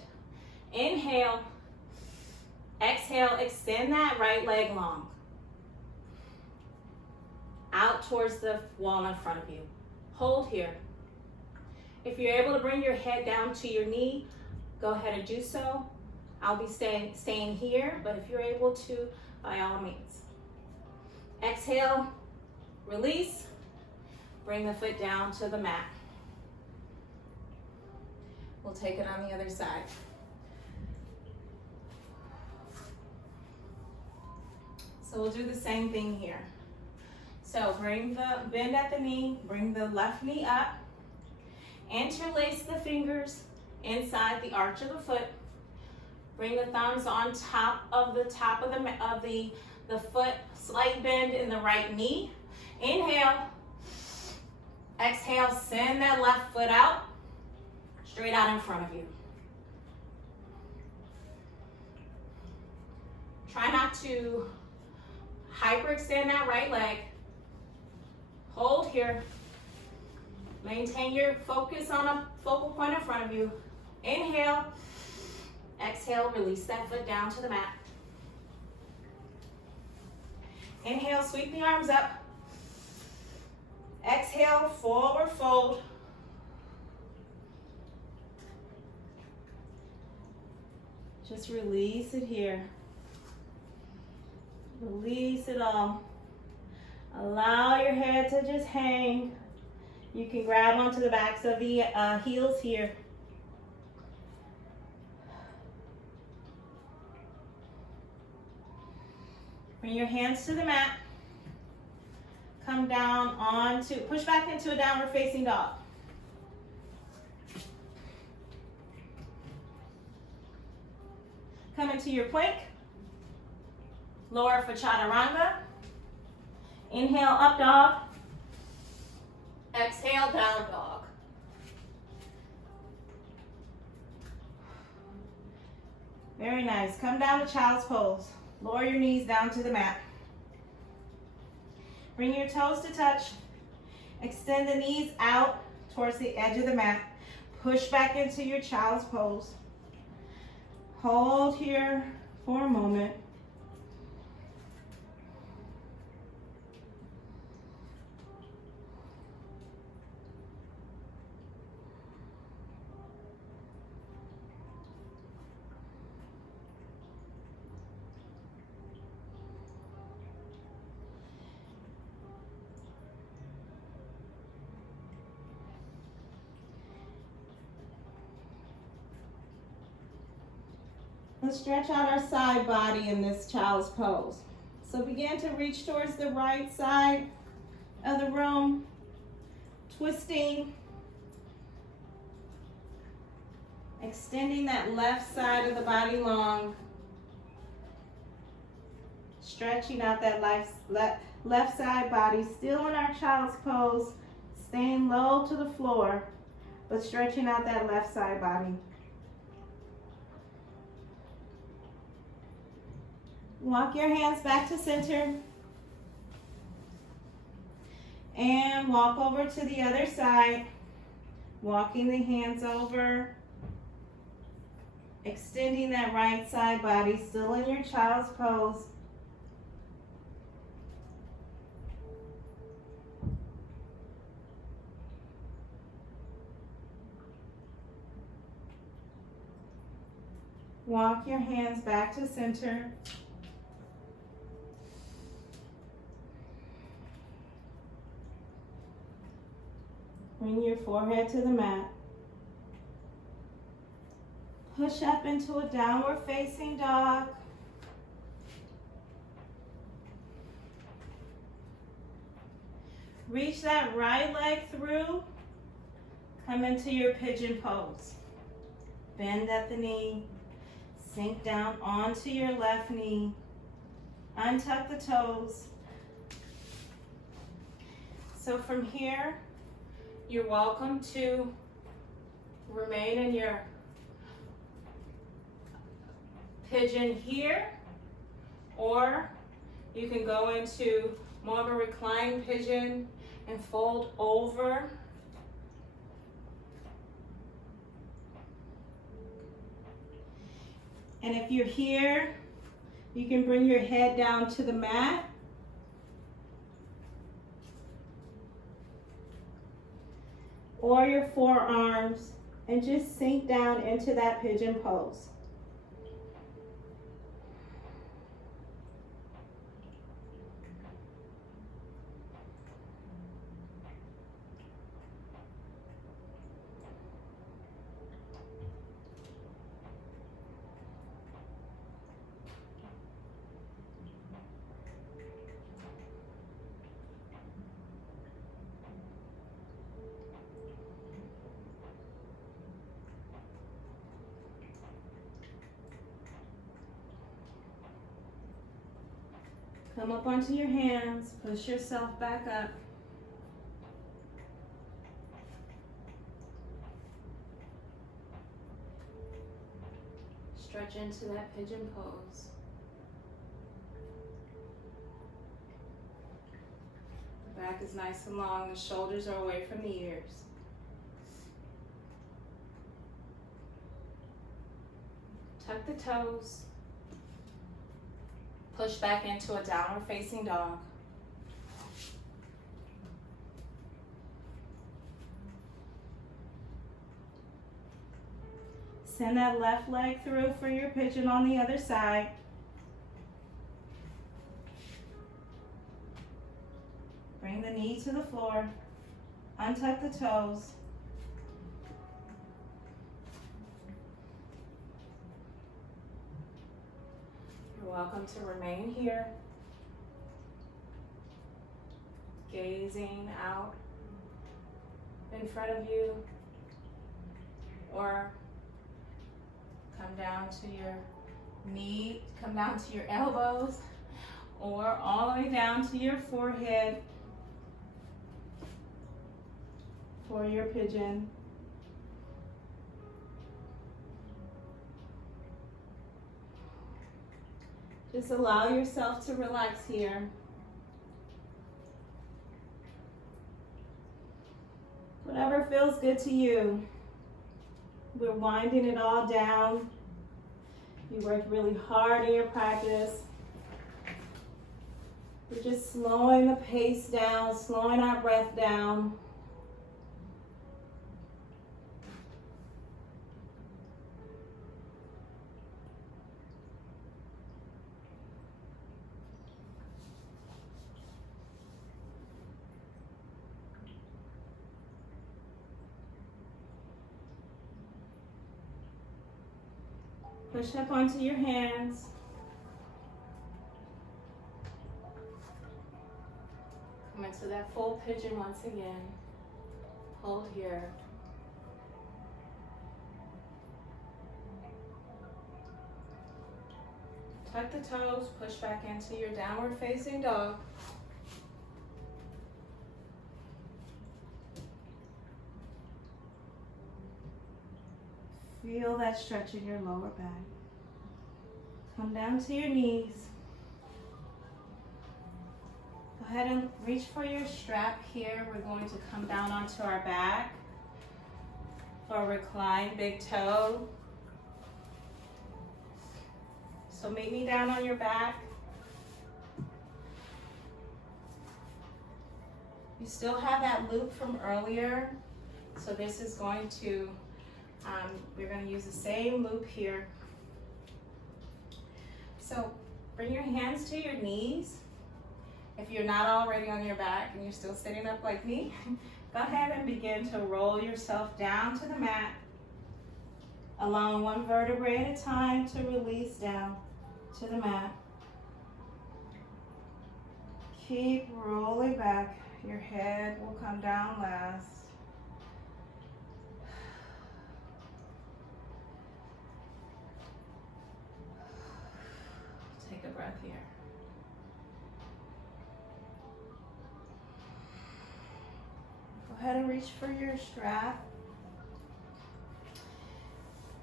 Inhale, exhale, extend that right leg long. Out towards the wall in front of you. Hold here. If you're able to bring your head down to your knee, go ahead and do so. I'll be staying here, but if you're able to, by all means. Exhale, release, bring the foot down to the mat. We'll take it on the other side. So we'll do the same thing here. So bring the bend at the knee, bring the left knee up, interlace the fingers, inside the arch of the foot. Bring the thumbs on top of the foot, slight bend in the right knee. Inhale. Exhale, send that left foot out, straight out in front of you. Try not to hyperextend that right leg. Hold here. Maintain your focus on a focal point in front of you. Inhale. Exhale, release that foot down to the mat. Inhale, sweep the arms up. Exhale, forward fold. Just release it here. Release it all. Allow your head to just hang. You can grab onto the backs of the heels here. Bring your hands to the mat. Come down onto, push back into a downward facing dog. Come into your plank. Lower for chaturanga. Inhale, up dog. Exhale, down dog. Very nice. Come down to child's pose. Lower your knees down to the mat. Bring your toes to touch. Extend the knees out towards the edge of the mat. Push back into your child's pose. Hold here for a moment. Let's stretch out our side body in this child's pose. So begin to reach towards the right side of the room, twisting, extending that left side of the body long, stretching out that left side body, still in our child's pose, staying low to the floor, but stretching out that left side body. Walk your hands back to center. And walk over to the other side. Walking the hands over. Extending that right side body, still in your child's pose. Walk your hands back to center. Bring your forehead to the mat. Push up into a downward facing dog. Reach that right leg through. Come into your pigeon pose. Bend at the knee. Sink down onto your left knee. Untuck the toes. So from here, you're welcome to remain in your pigeon here, or you can go into more of a reclined pigeon and fold over. And if you're here, you can bring your head down to the mat. Or your forearms, and just sink down into that pigeon pose. Come up onto your hands, push yourself back up. Stretch into that pigeon pose. The back is nice and long, the shoulders are away from the ears. Tuck the toes. Push back into a downward facing dog. Send that left leg through for your pigeon on the other side. Bring the knee to the floor. Untuck the toes. You're welcome to remain here, gazing out in front of you, or come down to your knee, come down to your elbows, or all the way down to your forehead for your pigeon. Just allow yourself to relax here. Whatever feels good to you. We're winding it all down. You worked really hard in your practice. We're just slowing the pace down, slowing our breath down. Push up onto your hands. Come into that full pigeon once again. Hold here. Tuck the toes, push back into your downward facing dog. Feel that stretch in your lower back. Come down to your knees. Go ahead and reach for your strap here. We're going to come down onto our back for recline big toe. So meet me down on your back. You still have that loop from earlier. So this is going to we're going to use the same loop here. So bring your hands to your knees. If you're not already on your back and you're still sitting up like me, go ahead and begin to roll yourself down to the mat, allowing one vertebrae at a time to release down to the mat. Keep rolling back. Your head will come down last. Take a breath here. Go ahead and reach for your strap.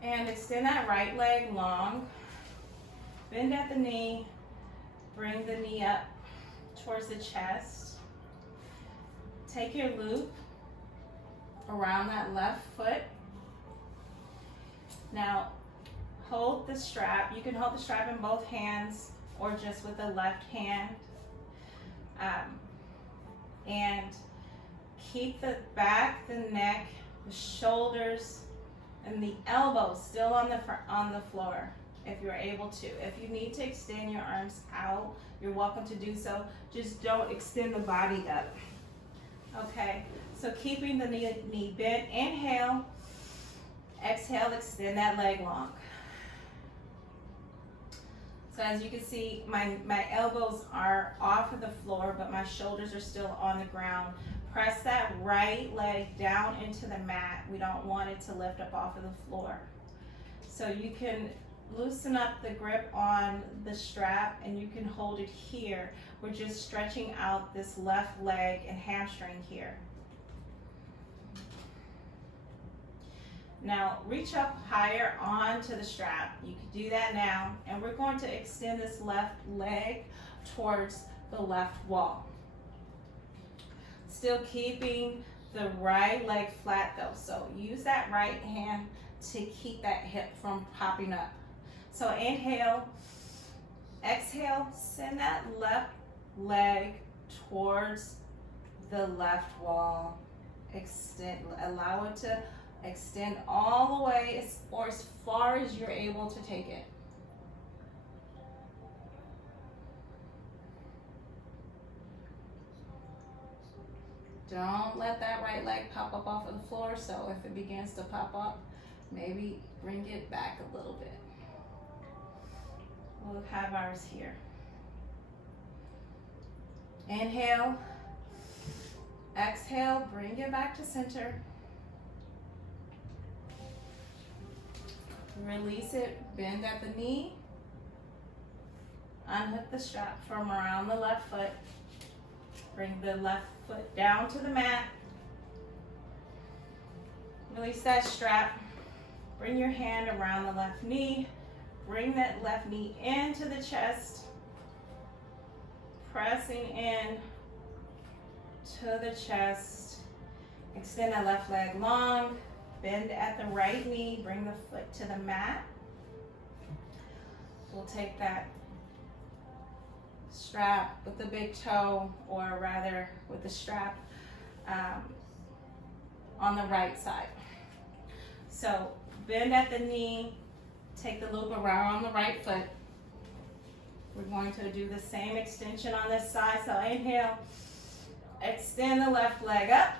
And extend that right leg long. Bend at the knee. Bring the knee up towards the chest. Take your loop around that left foot. Now, hold the strap. You can hold the strap in both hands or just with the left hand. And keep the back, the neck, the shoulders, and the elbows still on the floor if you're able to. If you need to extend your arms out, you're welcome to do so. Just don't extend the body up. Okay, so keeping the knee bent. Inhale. Exhale, extend that leg long. So as you can see, my elbows are off of the floor, but my shoulders are still on the ground. Press that right leg down into the mat. We don't want it to lift up off of the floor. So you can loosen up the grip on the strap and you can hold it here. We're just stretching out this left leg and hamstring here. Now reach up higher onto the strap. You can do that now. And we're going to extend this left leg towards the left wall. Still keeping the right leg flat though. So use that right hand to keep that hip from popping up. So inhale, exhale, send that left leg towards the left wall. Extend, allow it to extend all the way or as far as you're able to take it. Don't let that right leg pop up off of the floor, so if it begins to pop up, maybe bring it back a little bit. We'll have ours here. Inhale, exhale, bring it back to center. Release it, bend at the knee. Unhook the strap from around the left foot. Bring the left foot down to the mat. Release that strap. Bring your hand around the left knee. Bring that left knee into the chest. Pressing in to the chest. Extend that left leg long. Bend at the right knee. Bring the foot to the mat. We'll take that strap with the big toe, or rather with the strap on the right side. So bend at the knee, take the loop around the right foot. We're going to do the same extension on this side. So inhale, extend the left leg up.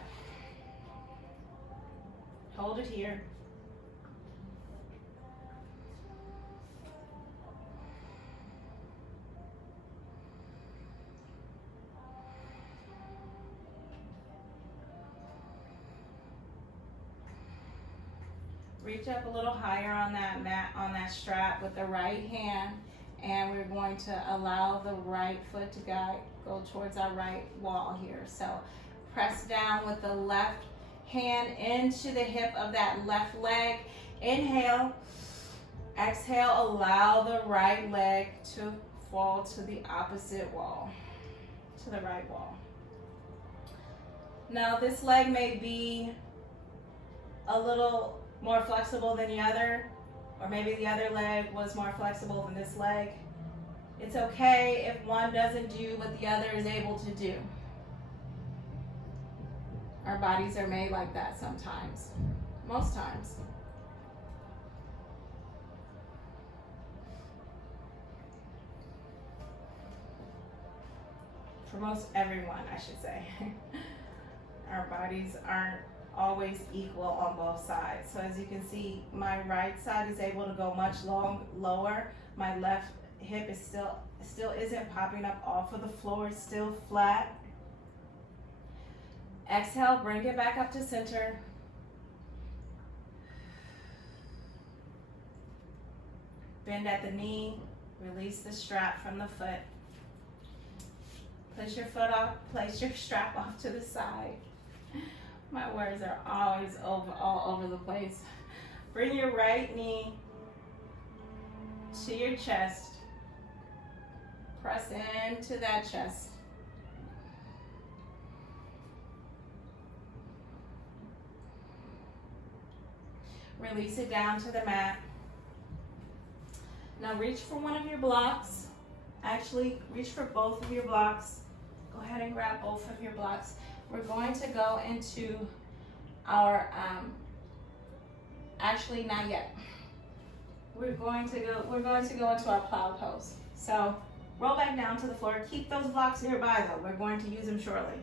Hold it here. Reach up a little higher on that mat, on that strap with the right hand, and we're going to allow the right foot to go towards our right wall here. So press down with the left hand into the hip of that left leg. Inhale, exhale, allow the right leg to fall to the opposite wall, to the right wall. Now this leg may be a little more flexible than the other, or maybe the other leg was more flexible than this leg. It's okay if one doesn't do what the other is able to do. Our bodies are made like that sometimes, most times. For most everyone, I should say. Our bodies aren't always equal on both sides. So as you can see, my right side is able to go much lower. My left hip is still isn't popping up off of the floor, it's still flat. Exhale, bring it back up to center. Bend at the knee, release the strap from the foot. Place your foot off, place your strap off to the side. My words are always all over the place. Bring your right knee to your chest. Press into that chest. Release it down to the mat. Now reach for one of your blocks. Actually, reach for both of your blocks. Go ahead and grab both of your blocks. We're going to go into our, actually not yet. We're going to go into our plow pose. So roll back down to the floor. Keep those blocks nearby though. We're going to use them shortly.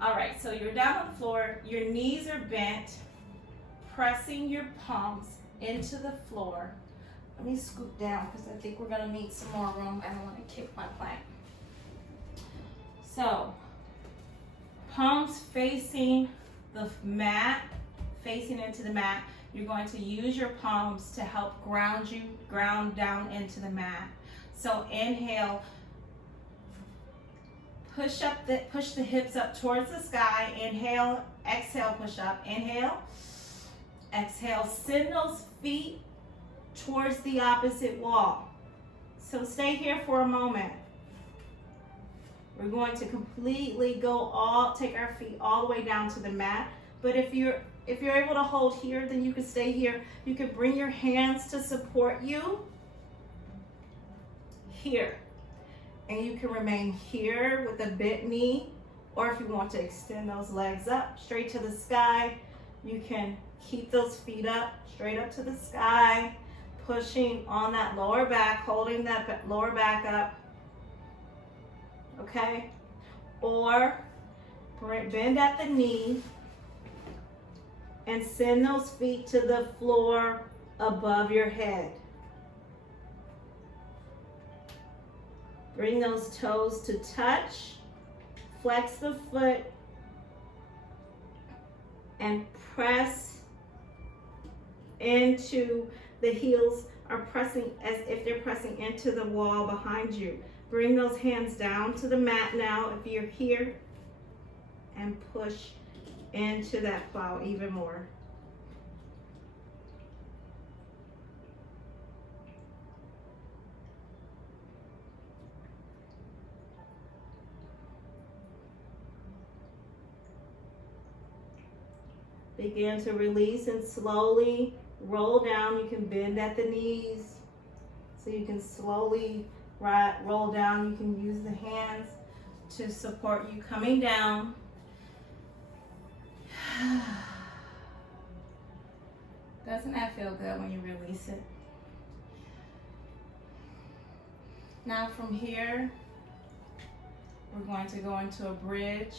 All right, so you're down on the floor. Your knees are bent, pressing your palms into the floor. Let me scoot down because I think we're gonna need some more room. I don't want to kick my plank. So, palms facing the mat, facing into the mat. you're going to use your palms to help ground down into the mat. So inhale, push the hips up towards the sky. Inhale, exhale, push up. Inhale, exhale, send those feet towards the opposite wall. So stay here for a moment. We're going to completely take our feet all the way down to the mat. But if you're able to hold here, then you can stay here. You can bring your hands to support you here. And you can remain here with a bent knee, or if you want to extend those legs up straight to the sky, you can keep those feet up, straight up to the sky, pushing on that lower back, holding that lower back up, okay? Or bend at the knee and send those feet to the floor above your head. Bring those toes to touch, flex the foot, and press into the heels are pressing as if they're pressing into the wall behind you. Bring those hands down to the mat now if you're here, and push into that plow even more. Begin to release and slowly roll down. You can bend at the knees, so you can slowly roll down. You can use the hands to support you coming down. Doesn't that feel good when you release it? Now from here, we're going to go into a bridge.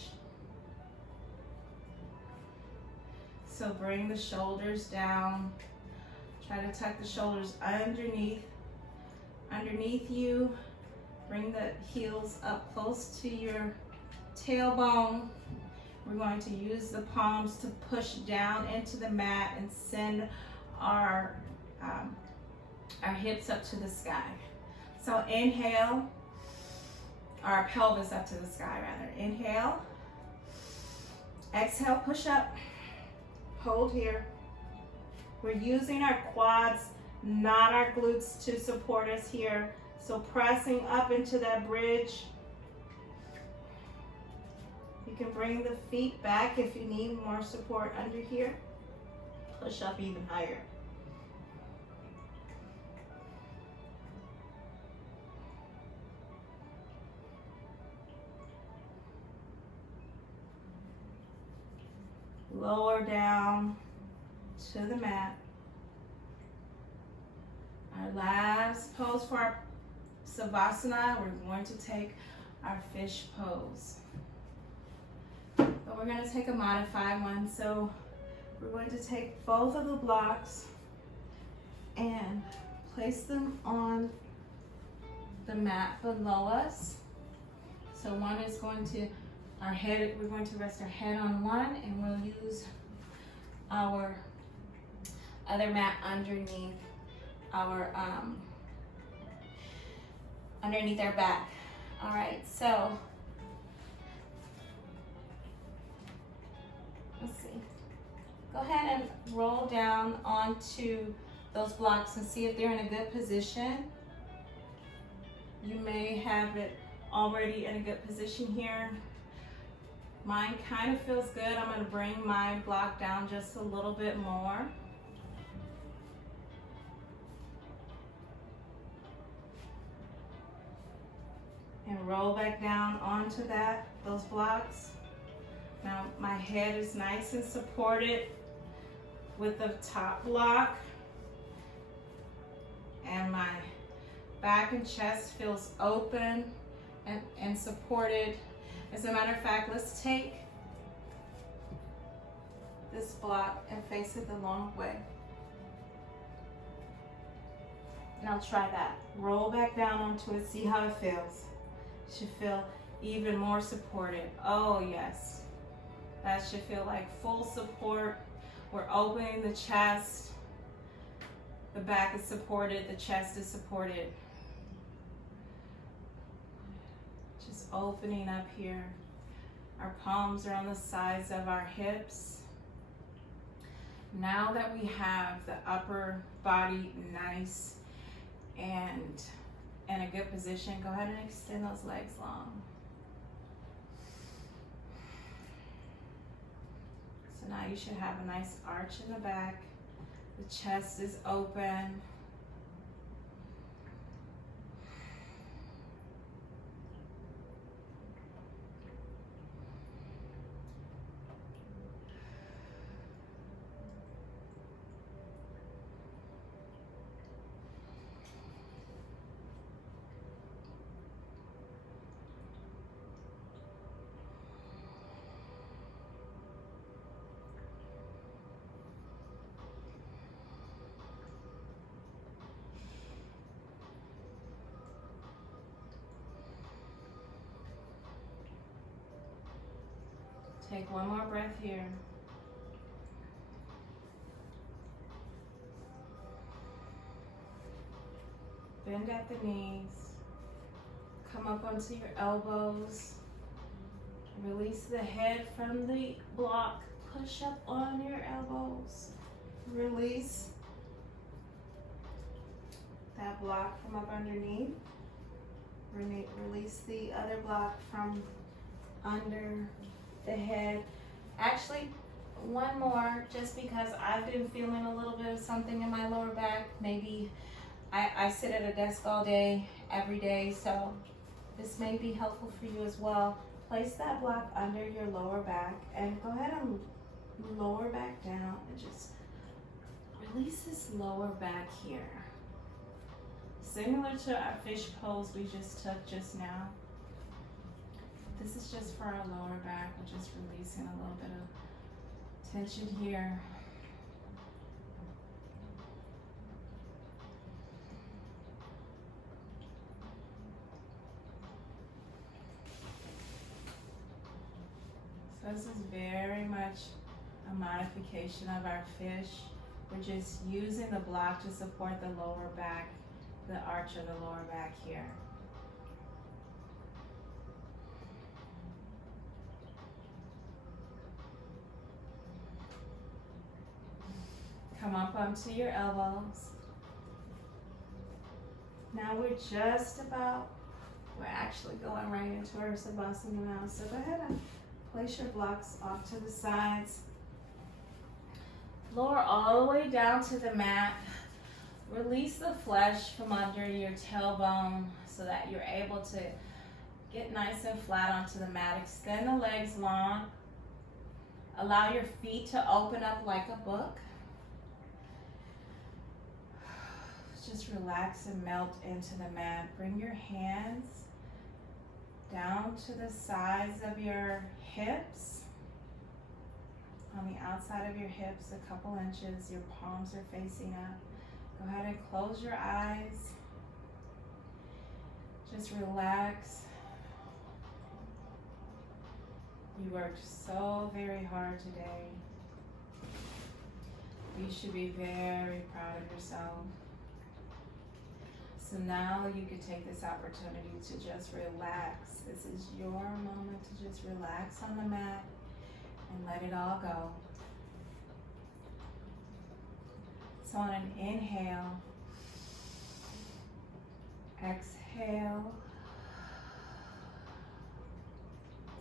So bring the shoulders down. Try to tuck the shoulders underneath you. Bring the heels up close to your tailbone. We're going to use the palms to push down into the mat and send our hips up to the sky. So inhale, our pelvis up to the sky rather. Inhale, exhale, push up. Hold here. We're using our quads, not our glutes, to support us here. So pressing up into that bridge. You can bring the feet back if you need more support under here. Push up even higher. Lower down to the mat. Our last pose for our Savasana, we're going to take our fish pose. But we're going to take a modified one. So we're going to take both of the blocks and place them on the mat below us. So one is going to we're going to rest our head on one, and we'll use our other mat underneath our back. All right, so let's see. Go ahead and roll down onto those blocks and see if they're in a good position. You may have it already in a good position here. Mine kind of feels good. I'm going to bring my block down just a little bit more. And roll back down onto those blocks. Now my head is nice and supported with the top block. And my back and chest feels open and supported. As a matter of fact, let's take this block and face it the long way. And I'll try that. Roll back down onto it, see how it feels. It should feel even more supported. Oh yes. That should feel like full support We're opening the chest. The back is supported, the chest is supported. Just opening up here. Our palms are on the sides of our hips. Now that we have the upper body nice and in a good position, go ahead and extend those legs long. So now you should have a nice arch in the back. The chest is open. Take one more breath here. Bend at the knees. Come up onto your elbows. Release the head from the block. Push up on your elbows. Release that block from up underneath. Release the other block from under the head. Actually, one more, just because I've been feeling a little bit of something in my lower back. Maybe I sit at a desk all day, every day, so this may be helpful for you as well. Place that block under your lower back and go ahead and lower back down and just release this lower back here. Similar to our fish pose we just took just now. This is just for our lower back. We're just releasing a little bit of tension here. So this is very much a modification of our fish. We're just using the block to support the lower back, the arch of the lower back here. Come up onto your elbows. Now we're actually going right into our Savasana now. So go ahead and place your blocks off to the sides. Lower all the way down to the mat. Release the flesh from under your tailbone so that you're able to get nice and flat onto the mat. Extend the legs long. Allow your feet to open up like a book. Just relax and melt into the mat. Bring your hands down to the sides of your hips. On the outside of your hips, a couple inches. Your palms are facing up. Go ahead and close your eyes. Just relax. You worked so very hard today. You should be very proud of yourself. So now you can take this opportunity to just relax. This is your moment to just relax on the mat and let it all go. So on an inhale, exhale,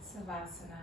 Savasana.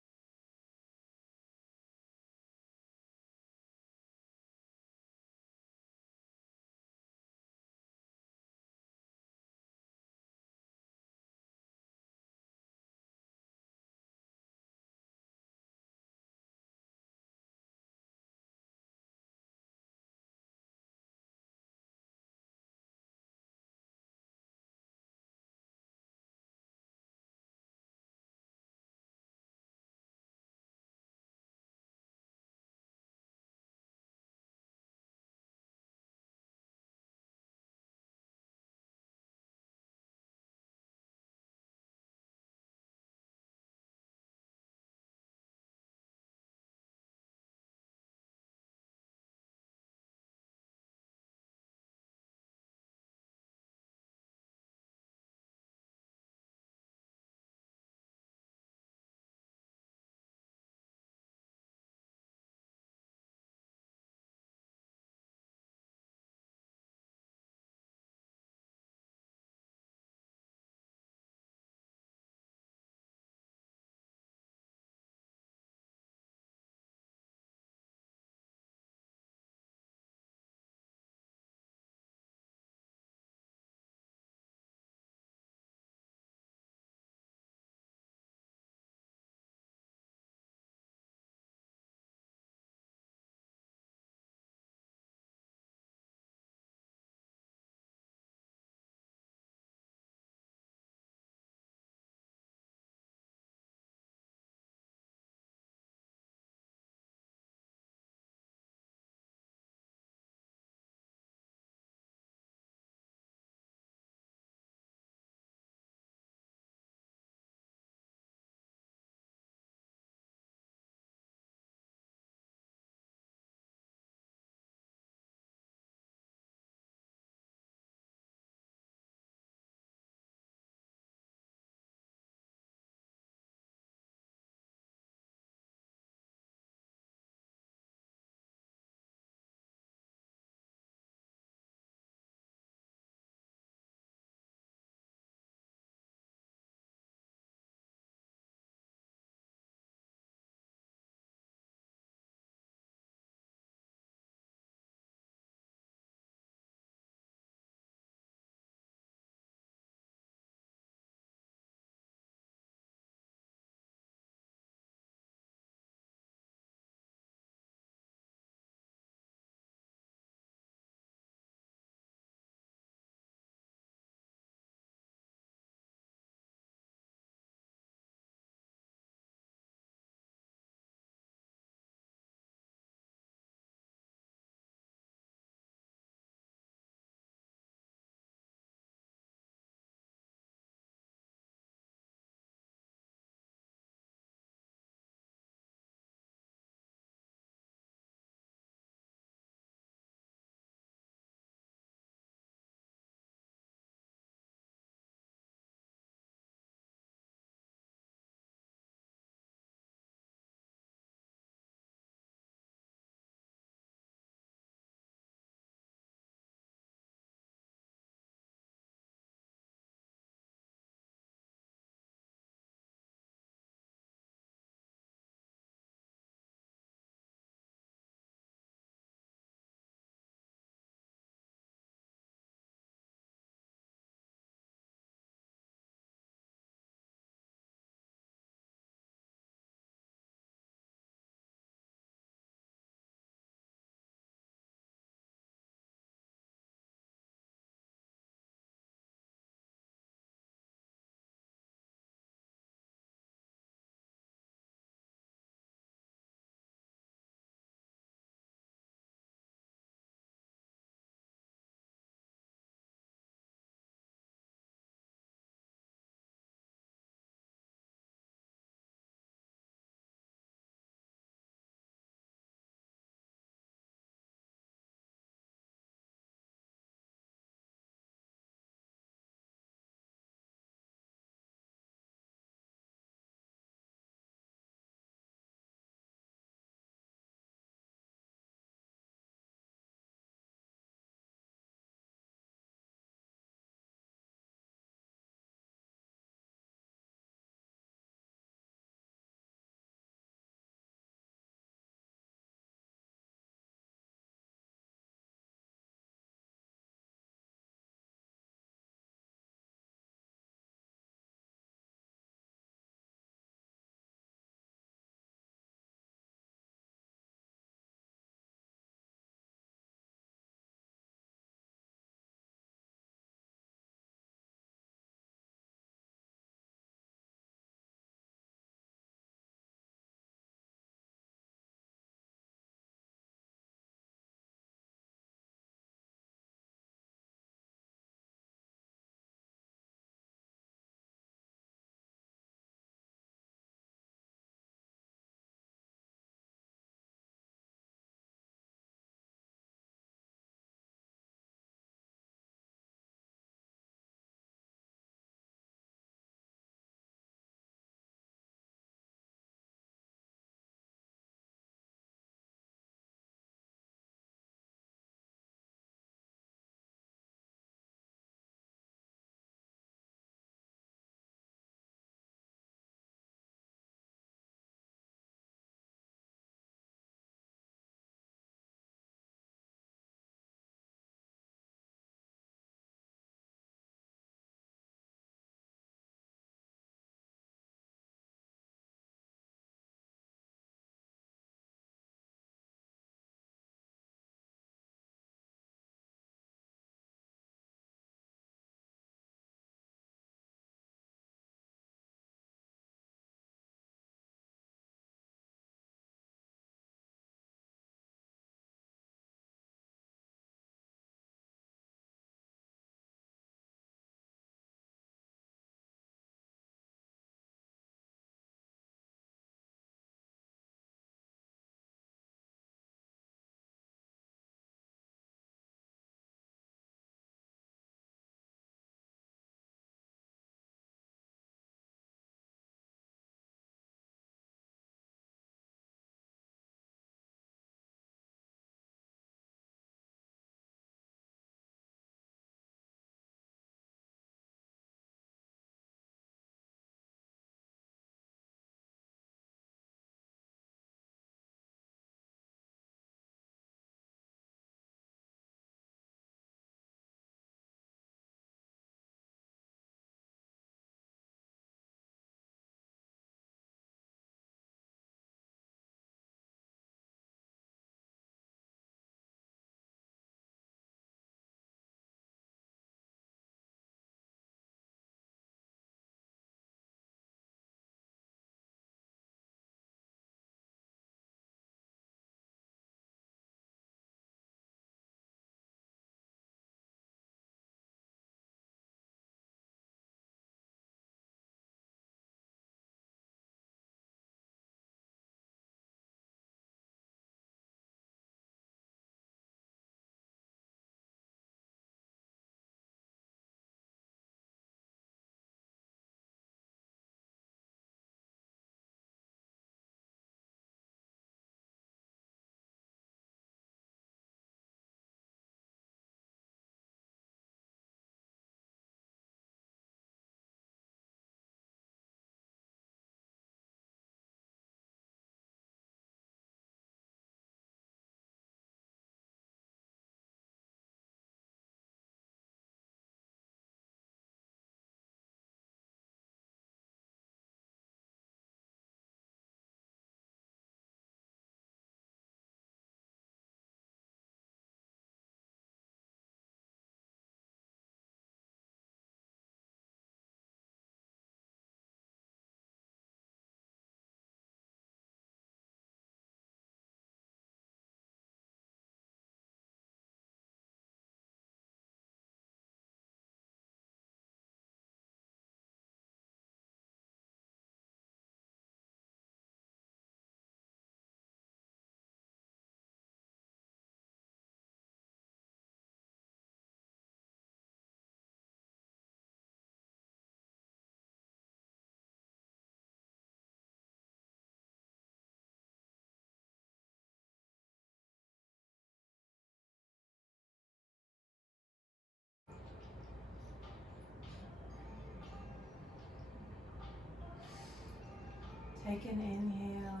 Take an inhale.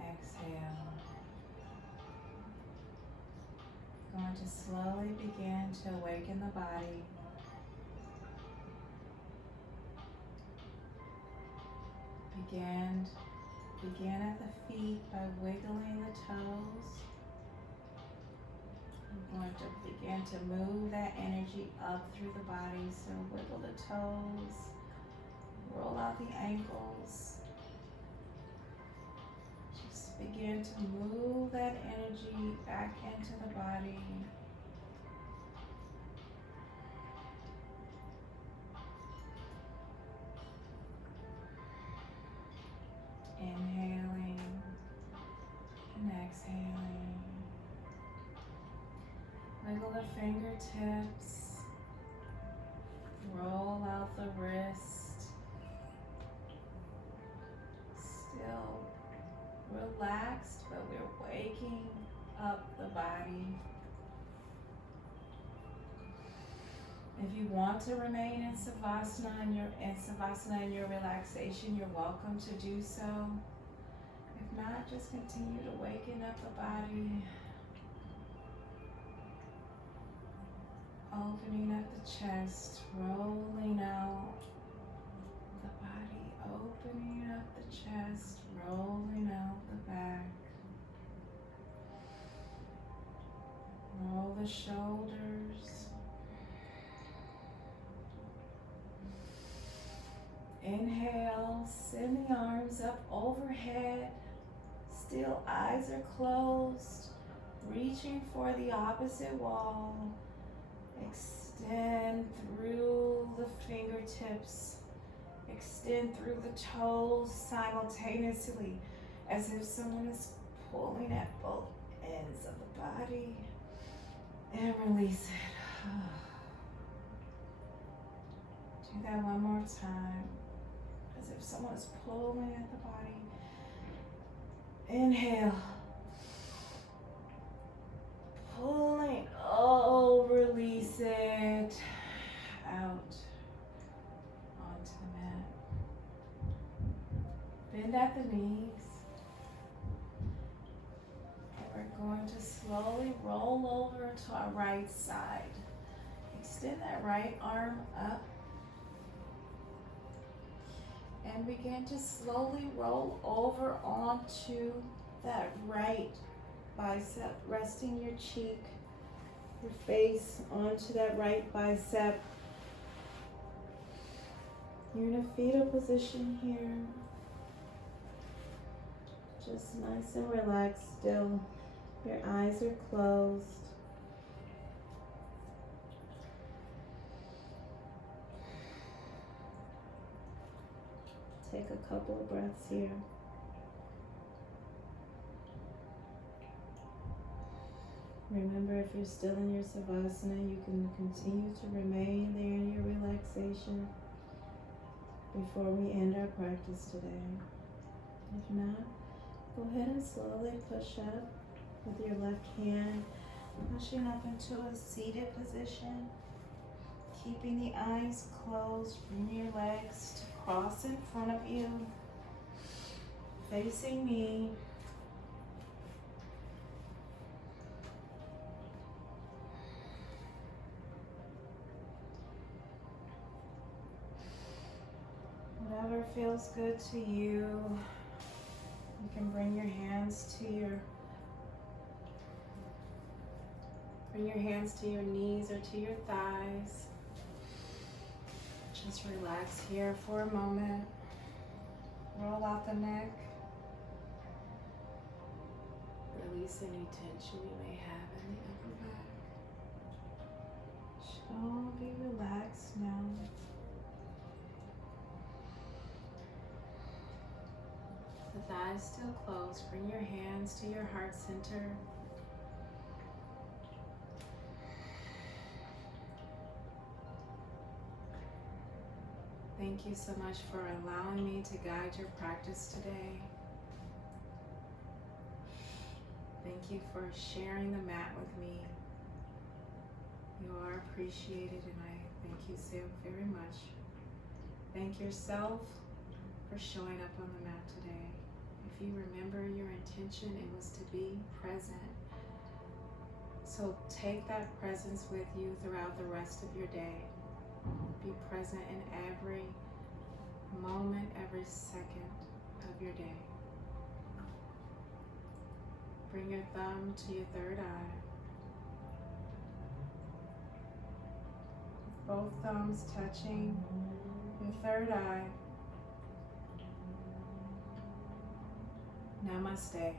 Exhale. Going to slowly begin to awaken the body. Begin at the feet by wiggling the toes. I'm going to begin to move that energy up through the body. So wiggle the toes, roll out the ankles. Just begin to move that energy back into the body. Inhaling and exhaling. Wiggle the fingertips. Roll out the wrist. Still relaxed, but we're waking up the body. If you want to remain in Savasana and your relaxation, you're welcome to do so. If not, just continue to waken up the body. Opening up the chest, rolling out the body, opening up the chest, rolling out the back. Roll the shoulders. Inhale, send the arms up overhead. Still eyes are closed. Reaching for the opposite wall. Extend through the fingertips. Extend through the toes simultaneously, as if someone is pulling at both ends of the body. And release it. Do that one more time. As if someone is pulling at the body. Inhale. Pulling. Oh, release it. Out. Onto the mat. Bend at the knees. And we're going to slowly roll over to our right side. Extend that right arm up. And begin to slowly roll over onto that right bicep, resting your cheek, your face onto that right bicep. You're in a fetal position here. Just nice and relaxed still. Your eyes are closed. Take a couple of breaths here. Remember, if you're still in your Savasana, you can continue to remain there in your relaxation before we end our practice today. If not, go ahead and slowly push up with your left hand, pushing up into a seated position. Keeping the eyes closed, bring your legs to cross in front of you, facing me. Whatever feels good to you. You can bring your hands to your knees or to your thighs. Just relax here for a moment. Roll out the neck. Release any tension you may have in the upper back. So be relaxed now. The thighs still closed. Bring your hands to your heart center. Thank you so much for allowing me to guide your practice today. Thank you for sharing the mat with me. You are appreciated, and I thank you so very much. Thank yourself for showing up on the mat today. If you remember your intention, it was to be present. So take that presence with you throughout the rest of your day. Be present in every moment, every second of your day. Bring your thumb to your third eye. Both thumbs touching your third eye. Namaste.